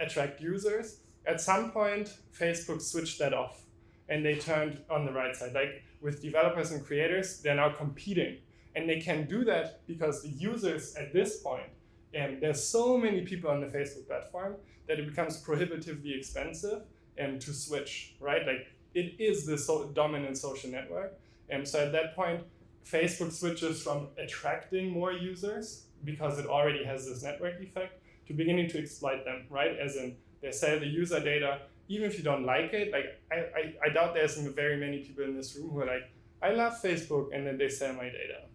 attract users. At some point, Facebook switched that off, and they turned on the right side. With developers and creators, they're now competing, and they can do that because the users at this point, there's so many people on the Facebook platform that it becomes prohibitively expensive to switch, right? It is the dominant social network, and so at that point, Facebook switches from attracting more users because it already has this network effect to beginning to exploit them, right? As in, they sell the user data, even if you don't like it. I doubt there's very many people in this room who are I love Facebook, and then they sell my data.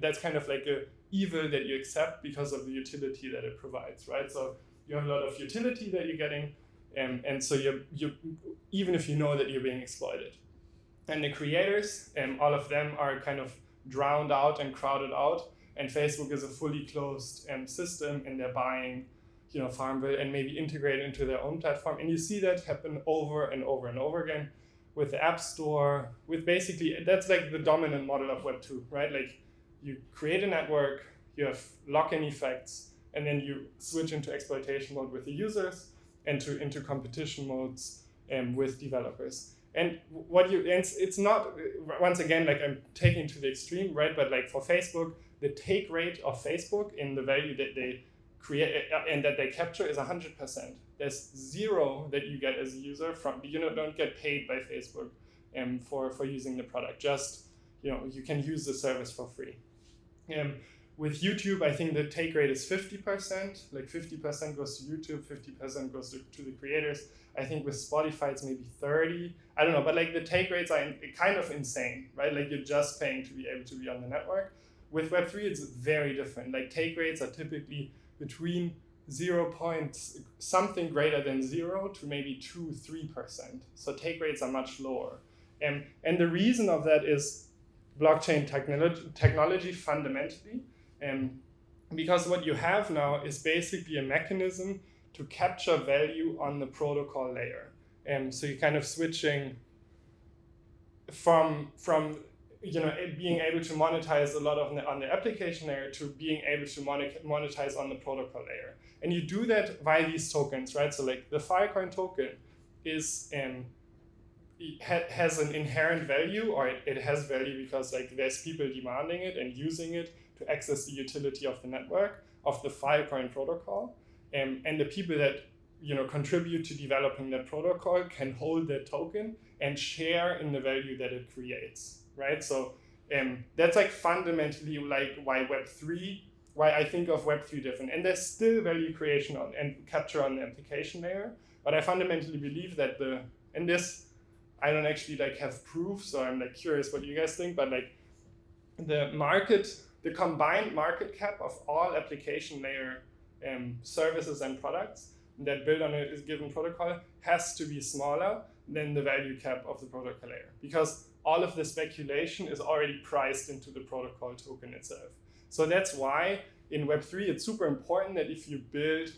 That's kind of a evil that you accept because of the utility that it provides, right? So you have a lot of utility that you're getting, and so you even if you know that you're being exploited. And the creators, all of them are kind of drowned out and crowded out, and Facebook is a fully closed system, and they're buying Farmville and maybe integrate it into their own platform. And you see that happen over and over and over again with the App Store, with basically, that's the dominant model of Web 2, right? You create a network, you have lock-in effects, and then you switch into exploitation mode with the users and into competition modes with developers. And it's not, once again, I'm taking to the extreme, right? But for Facebook, the take rate of Facebook in the value that they create and that they capture is 100%. There's zero that you get as a user don't get paid by Facebook for using the product. Just, you can use the service for free. with YouTube, I think the take rate is 50%. Like 50% goes to YouTube, 50% goes to the creators. I think with Spotify it's maybe 30. I don't know, but like the take rates are kind of insane, right? Like you're just paying to be able to be on the network. With Web3, it's very different. Like take rates are typically between 0 point something greater than 0 to maybe 2-3%. So take rates are much lower. And the reason of that is blockchain technology fundamentally. Because what you have now is basically a mechanism to capture value on the protocol layer. So you're kind of switching from being able to monetize a lot on the application layer to being able to monetize on the protocol layer. And you do that via these tokens, right? So like the Filecoin token is has an inherent value, or it has value because like there's people demanding it and using it to access the utility of the network of the Filecoin protocol. And the people that contribute to developing that protocol can hold that token and share in the value that it creates, right? So that's like fundamentally like why I think of Web3 different. And there's still value creation and capture on the application layer, but I fundamentally believe that this I don't actually like have proof, so I'm like curious what you guys think, but like the combined market cap of all application layer services and products that build on a given protocol has to be smaller than the value cap of the protocol layer, because all of the speculation is already priced into the protocol token itself. So that's why in Web3 it's super important that if you build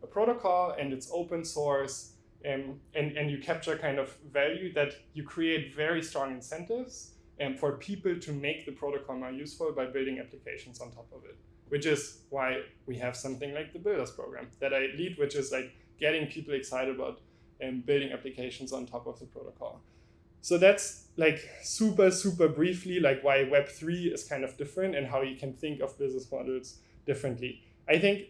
a protocol and it's open source and you capture kind of value, that you create very strong incentives for people to make the protocol more useful by building applications on top of it. Which is why we have something like the Builders program that I lead, which is like getting people excited about building applications on top of the protocol. So that's like super, super briefly like why Web3 is kind of different and how you can think of business models differently. I think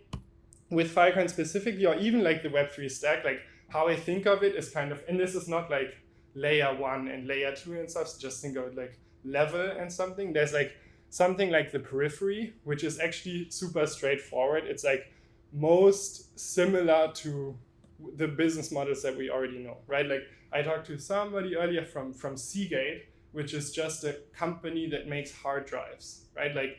with Filecoin specifically, or even like the Web3 stack, like how I think of it is kind of, and this is not like layer 1 and layer 2 and stuff, so just think of it like level and something. There's like something like the periphery, which is actually super straightforward. It's like most similar to the business models that we already know, right? Like I talked to somebody earlier from Seagate, which is just a company that makes hard drives, right? Like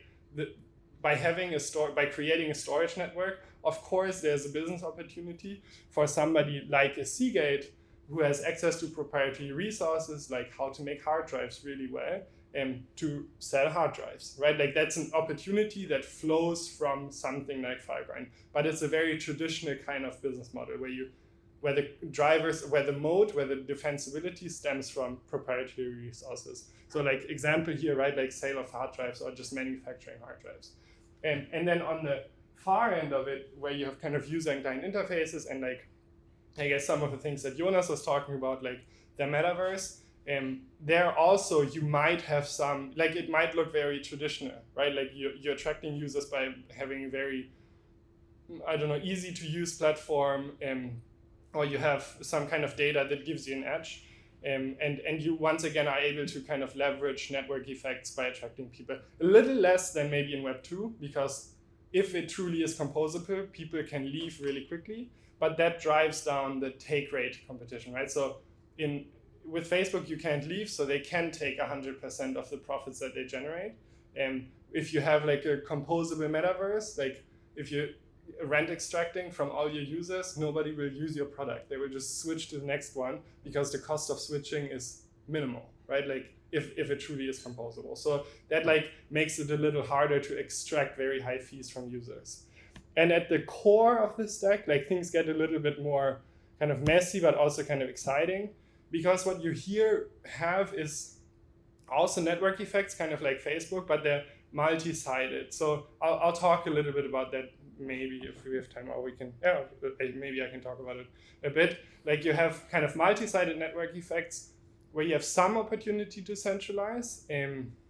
by creating a storage network, of course, there's a business opportunity for somebody like a Seagate who has access to proprietary resources, like how to make hard drives really well, to sell hard drives, right? Like that's an opportunity that flows from something like Filecoin, but it's a very traditional kind of business model where the defensibility stems from proprietary resources. So like example here, right? Like sale of hard drives or just manufacturing hard drives. And then on the far end of it, where you have kind of user and client interfaces and like, I guess some of the things that Jonas was talking about, like the Metaverse, there also you might have some, like it might look very traditional, right? Like you're attracting users by having a very, easy to use platform, or you have some kind of data that gives you an edge. And you once again are able to kind of leverage network effects by attracting people. A little less than maybe in Web 2, because if it truly is composable, people can leave really quickly, but that drives down the take rate competition, right? So with Facebook, you can't leave, so they can take 100% of the profits that they generate. And if you have like a composable metaverse, like if you're rent extracting from all your users, nobody will use your product. They will just switch to the next one because the cost of switching is minimal, right? Like if it truly is composable. So that like makes it a little harder to extract very high fees from users. And at the core of the stack, like things get a little bit more kind of messy, but also kind of exciting, because what you here have is also network effects, kind of like Facebook, but they're multi-sided. So I'll talk a little bit about that maybe if we have time, or we can, maybe I can talk about it a bit. Like you have kind of multi-sided network effects where you have some opportunity to centralize,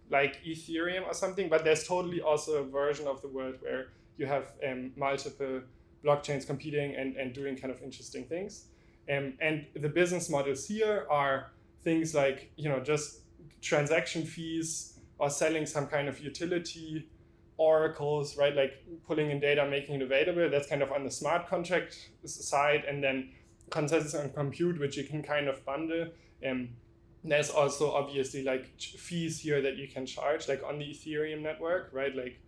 like Ethereum or something, but there's totally also a version of the world where you have multiple blockchains competing and doing kind of interesting things. And the business models here are things like, just transaction fees or selling some kind of utility oracles, right? Like pulling in data, making it available. That's kind of on the smart contract side, and then consensus and compute, which you can kind of bundle. There's also obviously like fees here that you can charge, like on the Ethereum network, right? Like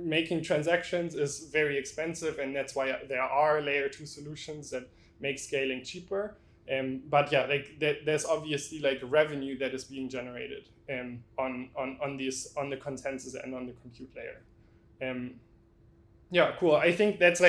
making transactions is very expensive, and that's why there are layer 2 solutions that make scaling cheaper. But yeah, like there's obviously like revenue that is being generated on the consensus and on the compute layer. Yeah, cool. I think that's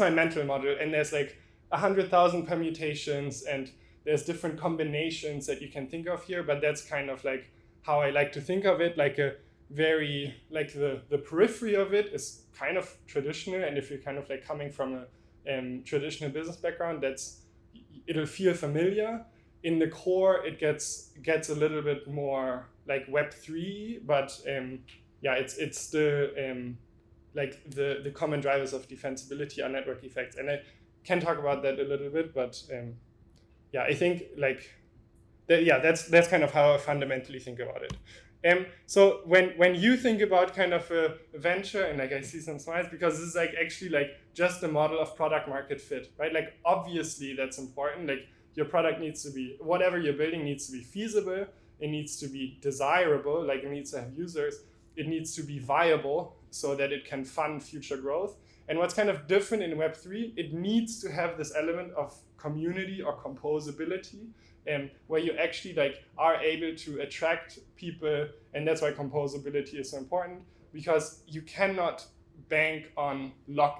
my mental model, and there's like 100,000 permutations, and there's different combinations that you can think of here. But that's kind of like how I like to think of it. Like a very like the periphery of it is kind of traditional, and if you're kind of like coming from a traditional business background, it'll feel familiar. In the core, it gets a little bit more like Web3, but it's still like the common drivers of defensibility are network effects, and I can talk about that a little bit, but I think like that's kind of how I fundamentally think about it. So when you think about kind of a venture, and like I see some smiles because this is like actually like just a model of product market fit, right? Like obviously that's important. Like your product needs to be, whatever you're building needs to be feasible. It needs to be desirable, like it needs to have users. It needs to be viable so that it can fund future growth. And what's kind of different in Web3, it needs to have this element of community or composability, where you actually like are able to attract people, and that's why composability is so important, because you cannot bank on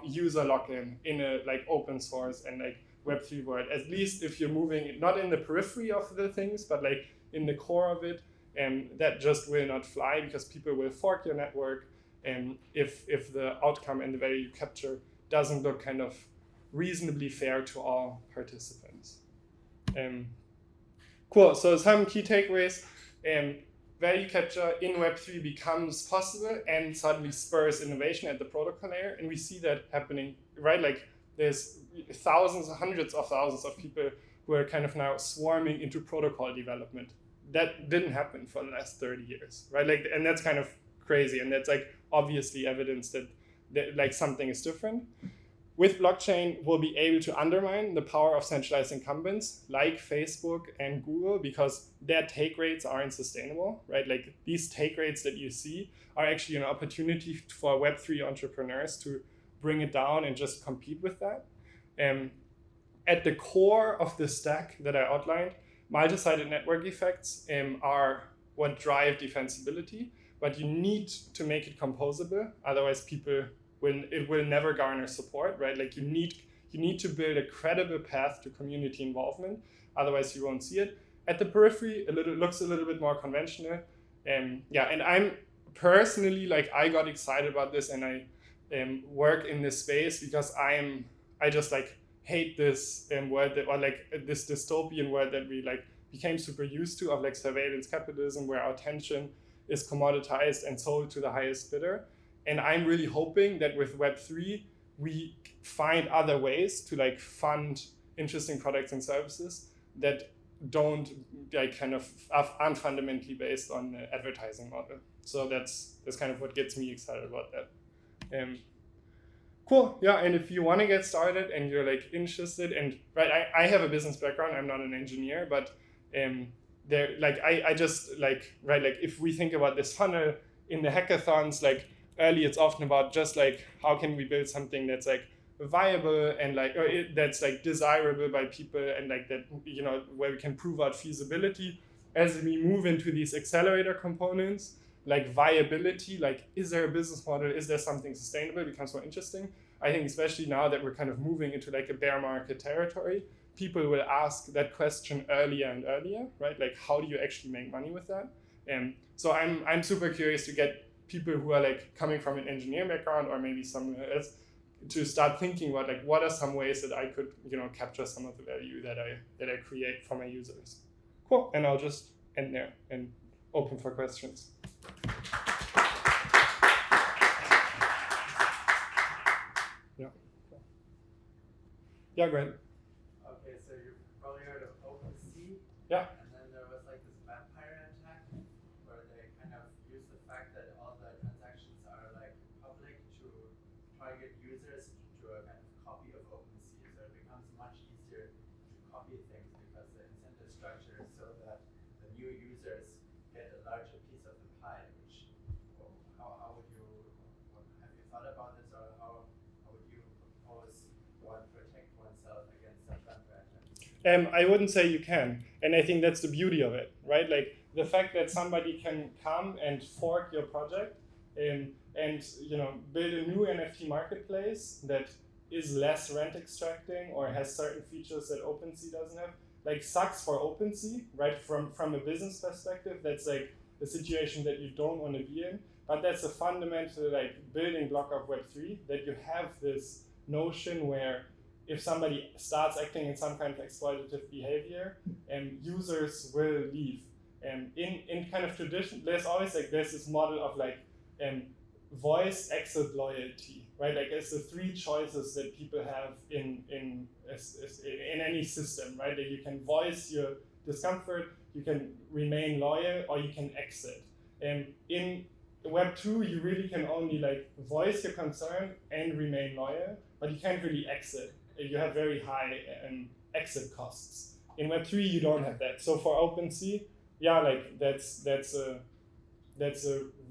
user lock-in in a like open source and like Web3 world. At least if you're moving not in the periphery of the things, but like in the core of it, that just will not fly, because people will fork your network, and if the outcome and the value you capture doesn't look kind of reasonably fair to all participants. Cool, so some key takeaways. Value capture in Web3 becomes possible and suddenly spurs innovation at the protocol layer. And we see that happening, right? Like there's thousands, hundreds of thousands of people who are kind of now swarming into protocol development. That didn't happen for the last 30 years, right? Like, and that's kind of crazy. And that's like obviously evidence that like something is different. With blockchain, we'll be able to undermine the power of centralized incumbents like Facebook and Google, because their take rates aren't sustainable, right? Like these take rates that you see are actually an opportunity for Web3 entrepreneurs to bring it down and just compete with that. At the core of the stack that I outlined, multi-sided network effects are what drive defensibility, but you need to make it composable. Otherwise, it will never garner support, right? Like you need to build a credible path to community involvement. Otherwise, you won't see it. At the periphery, looks a little bit more conventional. And I'm personally like I got excited about this, and I work in this space because I just like hate this world or like this dystopian world that we like became super used to, of like surveillance capitalism, where our attention is commoditized and sold to the highest bidder. And I'm really hoping that with Web3, we find other ways to like fund interesting products and services that don't like kind of aren't fundamentally based on the advertising model. So that's kind of what gets me excited about that. Cool, yeah. And if you want to get started and you're like interested, and right, I have a business background. I'm not an engineer, but I just like right, like if we think about this funnel in the hackathons, like early, it's often about just like how can we build something that's like viable and like that's like desirable by people, and like that, you know, where we can prove out feasibility. As we move into these accelerator components, like viability, like is there a business model, is there something sustainable, becomes more interesting. I think especially now that we're kind of moving into like a bear market territory, people will ask that question earlier and earlier, right? Like how do you actually make money with that? And so I'm super curious to get people who are like coming from an engineering background or maybe somewhere else to start thinking about like what are some ways that I could, you know, capture some of the value that I create for my users. Cool, and I'll just end there and open for questions. Yeah, go ahead. Okay, so you've probably heard of OpenSea. Yeah. And then there was like this vampire attack where they kind of used the fact that all the I wouldn't say you can, and I think that's the beauty of it, right? Like the fact that somebody can come and fork your project and build a new NFT marketplace that is less rent extracting or has certain features that OpenSea doesn't have, like sucks for OpenSea, right? From a business perspective, that's like a situation that you don't want to be in. But that's a fundamental like building block of Web3, that you have this notion where if somebody starts acting in some kind of exploitative behavior, users will leave. In kind of tradition, there's this model of like voice, exit, loyalty, right? Like it's the three choices that people have in any system, right? That you can voice your discomfort, you can remain loyal, or you can exit. In Web 2, you really can only like voice your concern and remain loyal, but you can't really exit. You have very high exit costs. In Web 3, you don't have that. So for OpenSea, yeah, like that's a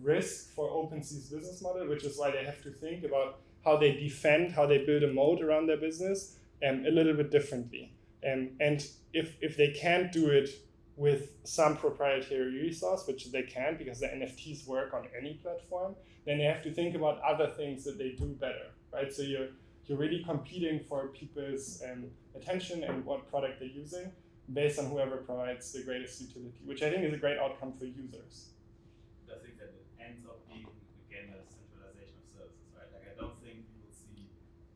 risk for OpenSea's business model, which is why they have to think about how they defend, how they build a moat around their business a little bit differently. And if they can't do it with some proprietary resource, which they can because the NFTs work on any platform, then they have to think about other things that they do better, right? So you're really competing for people's attention and what product they're using based on whoever provides the greatest utility, which I think is a great outcome for users. I think that it ends up being, again, a centralization of services, right? Like, I don't think you will see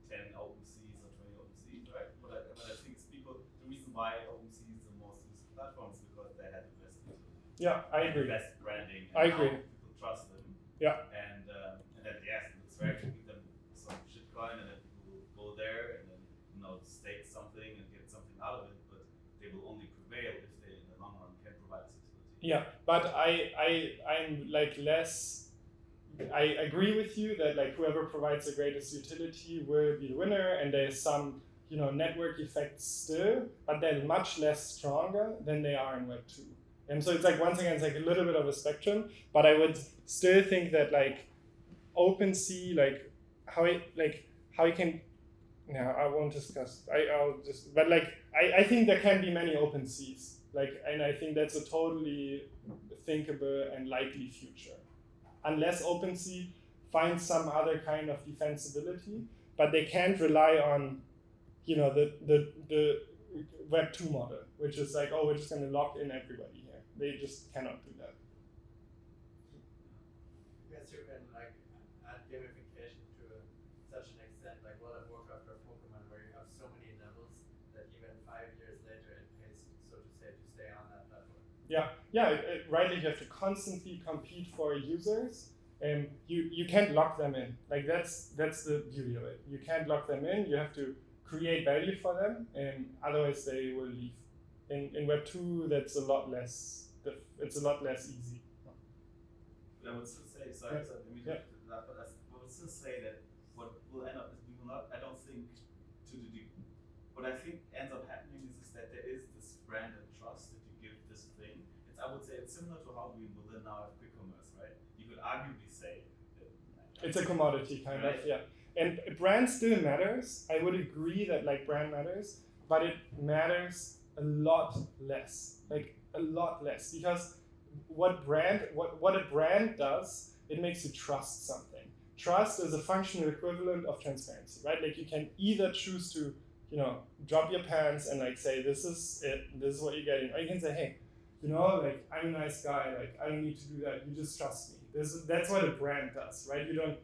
10 OpenSeas or 20 OpenSeas, right? But I think it's the reason why OpenSea is the most used platform is because they had the best utility. Yeah, I agree. The best branding. And I agree. People trust them. Yeah. And then, yes, it's very to give them some shitcoin and then people will go there and then, stake something and get something out of it, but they will only prevail if they, in the long run, can provide this utility. Yeah, but I'm like less. I agree with you that like whoever provides the greatest utility will be the winner, and there's some network effects still, but they're much less stronger than they are in Web 2. And so it's like once again it's like a little bit of a spectrum, but I would still think that like OpenSea, like how you can. No, I won't discuss. But like I think there can be many OpenSeas. Like, and I think that's a totally thinkable and likely future, unless OpenSea finds some other kind of defensibility, but they can't rely on, the Web 2 model, which is like, oh, we're just going to lock in everybody here. They just cannot do that. Yes, you can like add gamification to such an extent, like World of Warcraft or Pokemon, where you have so many levels that even 5 years later it pays, so to say, to stay on that platform. Right. You have to constantly compete for users, and you can't lock them in. Like that's the beauty of it. You can't lock them in. You have to create value for them, and otherwise they will leave. In Web 2, that's a lot less. It's a lot less easy. I would still say, but I would still say that what will end up is we will not. I don't think what I think ends up happening is that there is this brand and trust that you give this thing. I would say it's similar to how we in Berlin now have quick commerce, right? You could arguably say that it's a commodity kind of, yeah. And brand still matters. I would agree that like brand matters, but it matters a lot less. Like a lot less, because what a brand does, it makes you trust something. Trust is a functional equivalent of transparency, right? Like you can either choose to, drop your pants and like say this is it, this is what you're getting, or you can say, hey, like I'm a nice guy, like I don't need to do that. You just trust me. That's what a brand does, right? You don't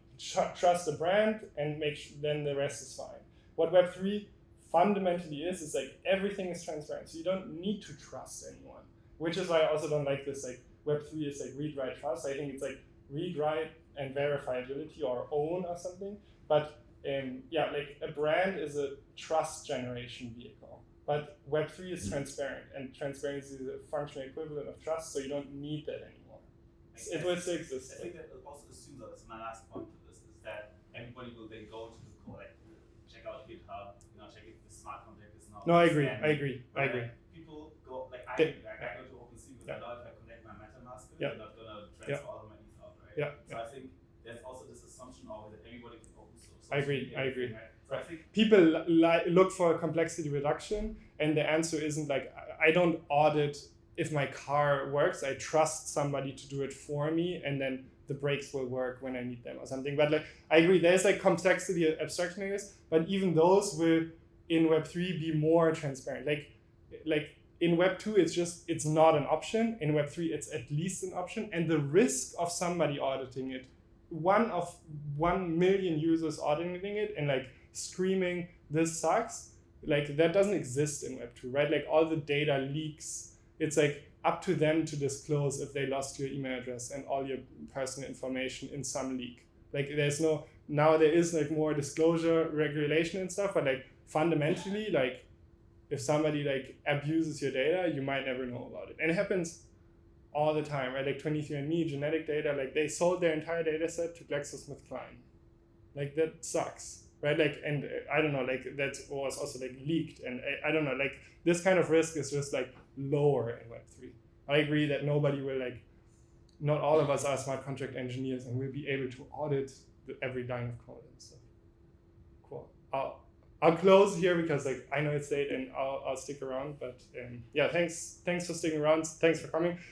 trust the brand and then the rest is fine. What Web3 fundamentally is like everything is transparent, so you don't need to trust anyone. Which is why I also don't like this like Web3 is like read, write, trust. I think it's like read, write, and verifiability or own or something. But like a brand is a trust generation vehicle. But Web3 is transparent, and transparency is a functional equivalent of trust, so you don't need that anymore. It will still exist. I think that also assumes that, my last point to this is that everybody will then go to the core, like check out GitHub, check if the smart contract is now. No, I agree. People go, like I go to OpenSea because I know if I connect my MetaMask, they're not going to transfer all of my ETH out, right? Yeah. So I think there's also this assumption always that everybody can open source. I agree. Right? So I think People look for complexity reduction, and the answer isn't like, I don't audit if my car works. I trust somebody to do it for me, and then the brakes will work when I need them or something. But like, I agree, there's like complexity abstraction areas, but even those will in Web3 be more transparent. Like in Web2, it's not an option. In Web3, it's at least an option. And the risk of somebody auditing it, 1 of 1 million users auditing it and like screaming, this sucks, like that doesn't exist in Web2, right? Like all the data leaks. It's like up to them to disclose if they lost your email address and all your personal information in some leak. Like now there is like more disclosure regulation and stuff, but like fundamentally, like if somebody like abuses your data, you might never know about it. And it happens all the time, right? Like 23andMe, genetic data, like they sold their entire data set to GlaxoSmithKline. Like that sucks, right? Like, and I don't know, like that was also like leaked. And I don't know, like this kind of risk is just like lower in Web3. I agree that nobody will like, not all of us are smart contract engineers and will be able to audit every line of code and stuff. Cool. I'll close here because like I know it's late and I'll stick around, but yeah, thanks for sticking around. Thanks for coming.